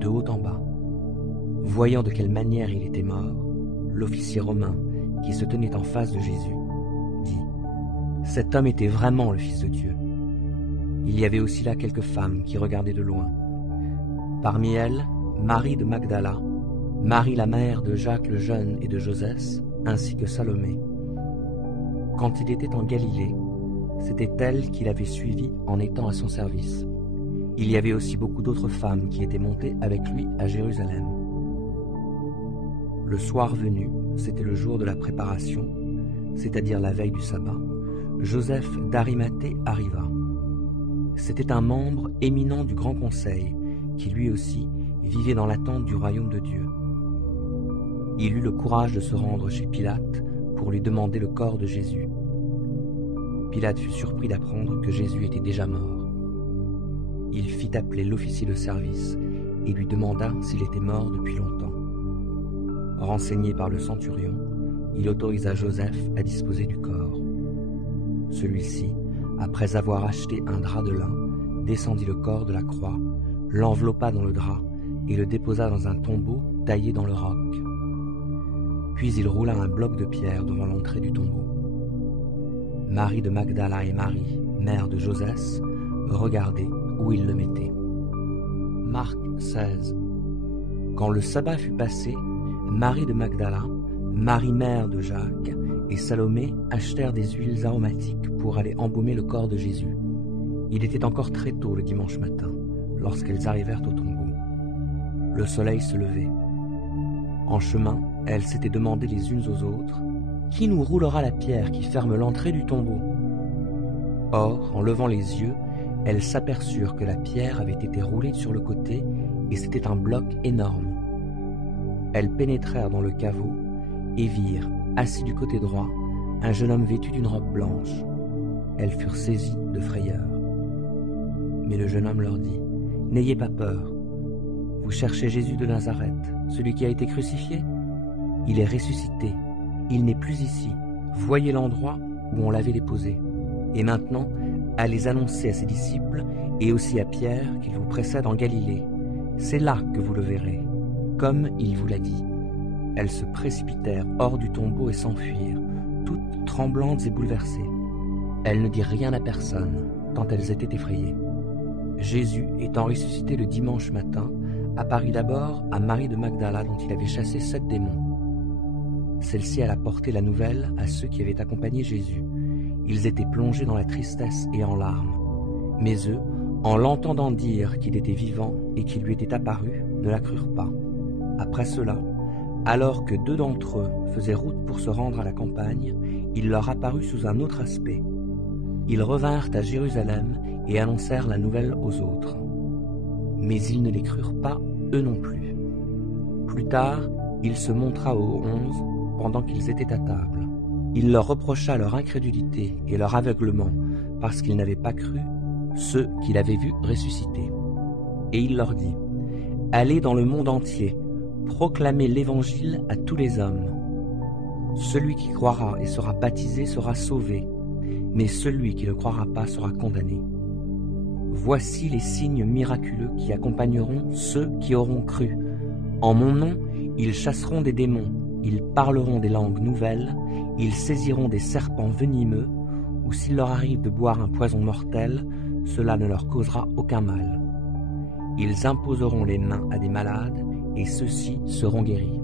de haut en bas. Voyant de quelle manière il était mort, l'officier romain, qui se tenait en face de Jésus, dit « Cet homme était vraiment le Fils de Dieu. » Il y avait aussi là quelques femmes qui regardaient de loin. Parmi elles, Marie de Magdala, Marie la mère de Jacques le jeune et de Josès, ainsi que Salomé. Quand il était en Galilée, c'était elle qui l'avait suivi en étant à son service. Il y avait aussi beaucoup d'autres femmes qui étaient montées avec lui à Jérusalem. Le soir venu, c'était le jour de la préparation, c'est-à-dire la veille du sabbat, Joseph d'Arimathée arriva. C'était un membre éminent du Grand Conseil, qui lui aussi vivait dans l'attente du royaume de Dieu. Il eut le courage de se rendre chez Pilate pour lui demander le corps de Jésus. Pilate fut surpris d'apprendre que Jésus était déjà mort. Il fit appeler l'officier de service et lui demanda s'il était mort depuis longtemps. Renseigné par le centurion, il autorisa Joseph à disposer du corps. Celui-ci, après avoir acheté un drap de lin, descendit le corps de la croix, l'enveloppa dans le drap et le déposa dans un tombeau taillé dans le roc. Puis il roula un bloc de pierre devant l'entrée du tombeau. Marie de Magdala et Marie, mère de Josès, regardaient où il le mettait. Marc 16. Quand le sabbat fut passé, Marie de Magdala, Marie mère de Jacques et Salomé achetèrent des huiles aromatiques pour aller embaumer le corps de Jésus. Il était encore très tôt le dimanche matin, lorsqu'elles arrivèrent au tombeau. Le soleil se levait. En chemin, elles s'étaient demandé les unes aux autres « Qui nous roulera la pierre qui ferme l'entrée du tombeau ?» Or, en levant les yeux, elles s'aperçurent que la pierre avait été roulée sur le côté et c'était un bloc énorme. Elles pénétrèrent dans le caveau et virent, assis du côté droit, un jeune homme vêtu d'une robe blanche. Elles furent saisies de frayeur. Mais le jeune homme leur dit « N'ayez pas peur. Vous cherchez Jésus de Nazareth, celui qui a été crucifié? Il est ressuscité. Il n'est plus ici. Voyez l'endroit où on l'avait déposé. Et maintenant, allez annoncer à ses disciples et aussi à Pierre qu'il vous précède en Galilée. C'est là que vous le verrez, comme il vous l'a dit. » Elles se précipitèrent hors du tombeau et s'enfuirent, toutes tremblantes et bouleversées. Elles ne dirent rien à personne, tant elles étaient effrayées. Jésus, étant ressuscité le dimanche matin, apparut d'abord à Marie de Magdala dont il avait chassé 7 démons. Celle-ci alla porter la nouvelle à ceux qui avaient accompagné Jésus. Ils étaient plongés dans la tristesse et en larmes. Mais eux, en l'entendant dire qu'il était vivant et qu'il lui était apparu, ne la crurent pas. Après cela, alors que 2 d'entre eux faisaient route pour se rendre à la campagne, il leur apparut sous un autre aspect. Ils revinrent à Jérusalem et annoncèrent la nouvelle aux autres. Mais ils ne les crurent pas, eux non plus. Plus tard, il se montra aux 11 pendant qu'ils étaient à table. Il leur reprocha leur incrédulité et leur aveuglement parce qu'ils n'avaient pas cru ceux qu'il avait vus ressusciter. Et il leur dit « Allez dans le monde entier, proclamez l'évangile à tous les hommes. Celui qui croira et sera baptisé sera sauvé, mais celui qui ne croira pas sera condamné. Voici les signes miraculeux qui accompagneront ceux qui auront cru. En mon nom, ils chasseront des démons, ils parleront des langues nouvelles, ils saisiront des serpents venimeux, ou s'il leur arrive de boire un poison mortel, cela ne leur causera aucun mal. Ils imposeront les mains à des malades, et ceux-ci seront guéris. »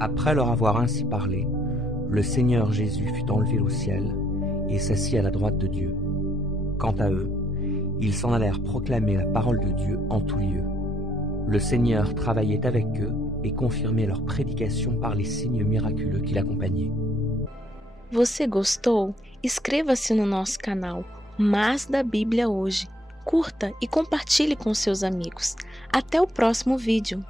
Après leur avoir ainsi parlé, le Seigneur Jésus fut enlevé au ciel et s'assit à la droite de Dieu. Quant à eux, ils s'en allèrent proclamer la parole de Dieu en tout lieu. Le Seigneur travaillait avec eux et confirmait leur prédication par les signes miraculeux qui l'accompagnaient. Você gostou? Inscreva-se no nosso canal Mais da Bíblia Hoje. curta e compartilhe com seus amigos. Até o próximo vídeo!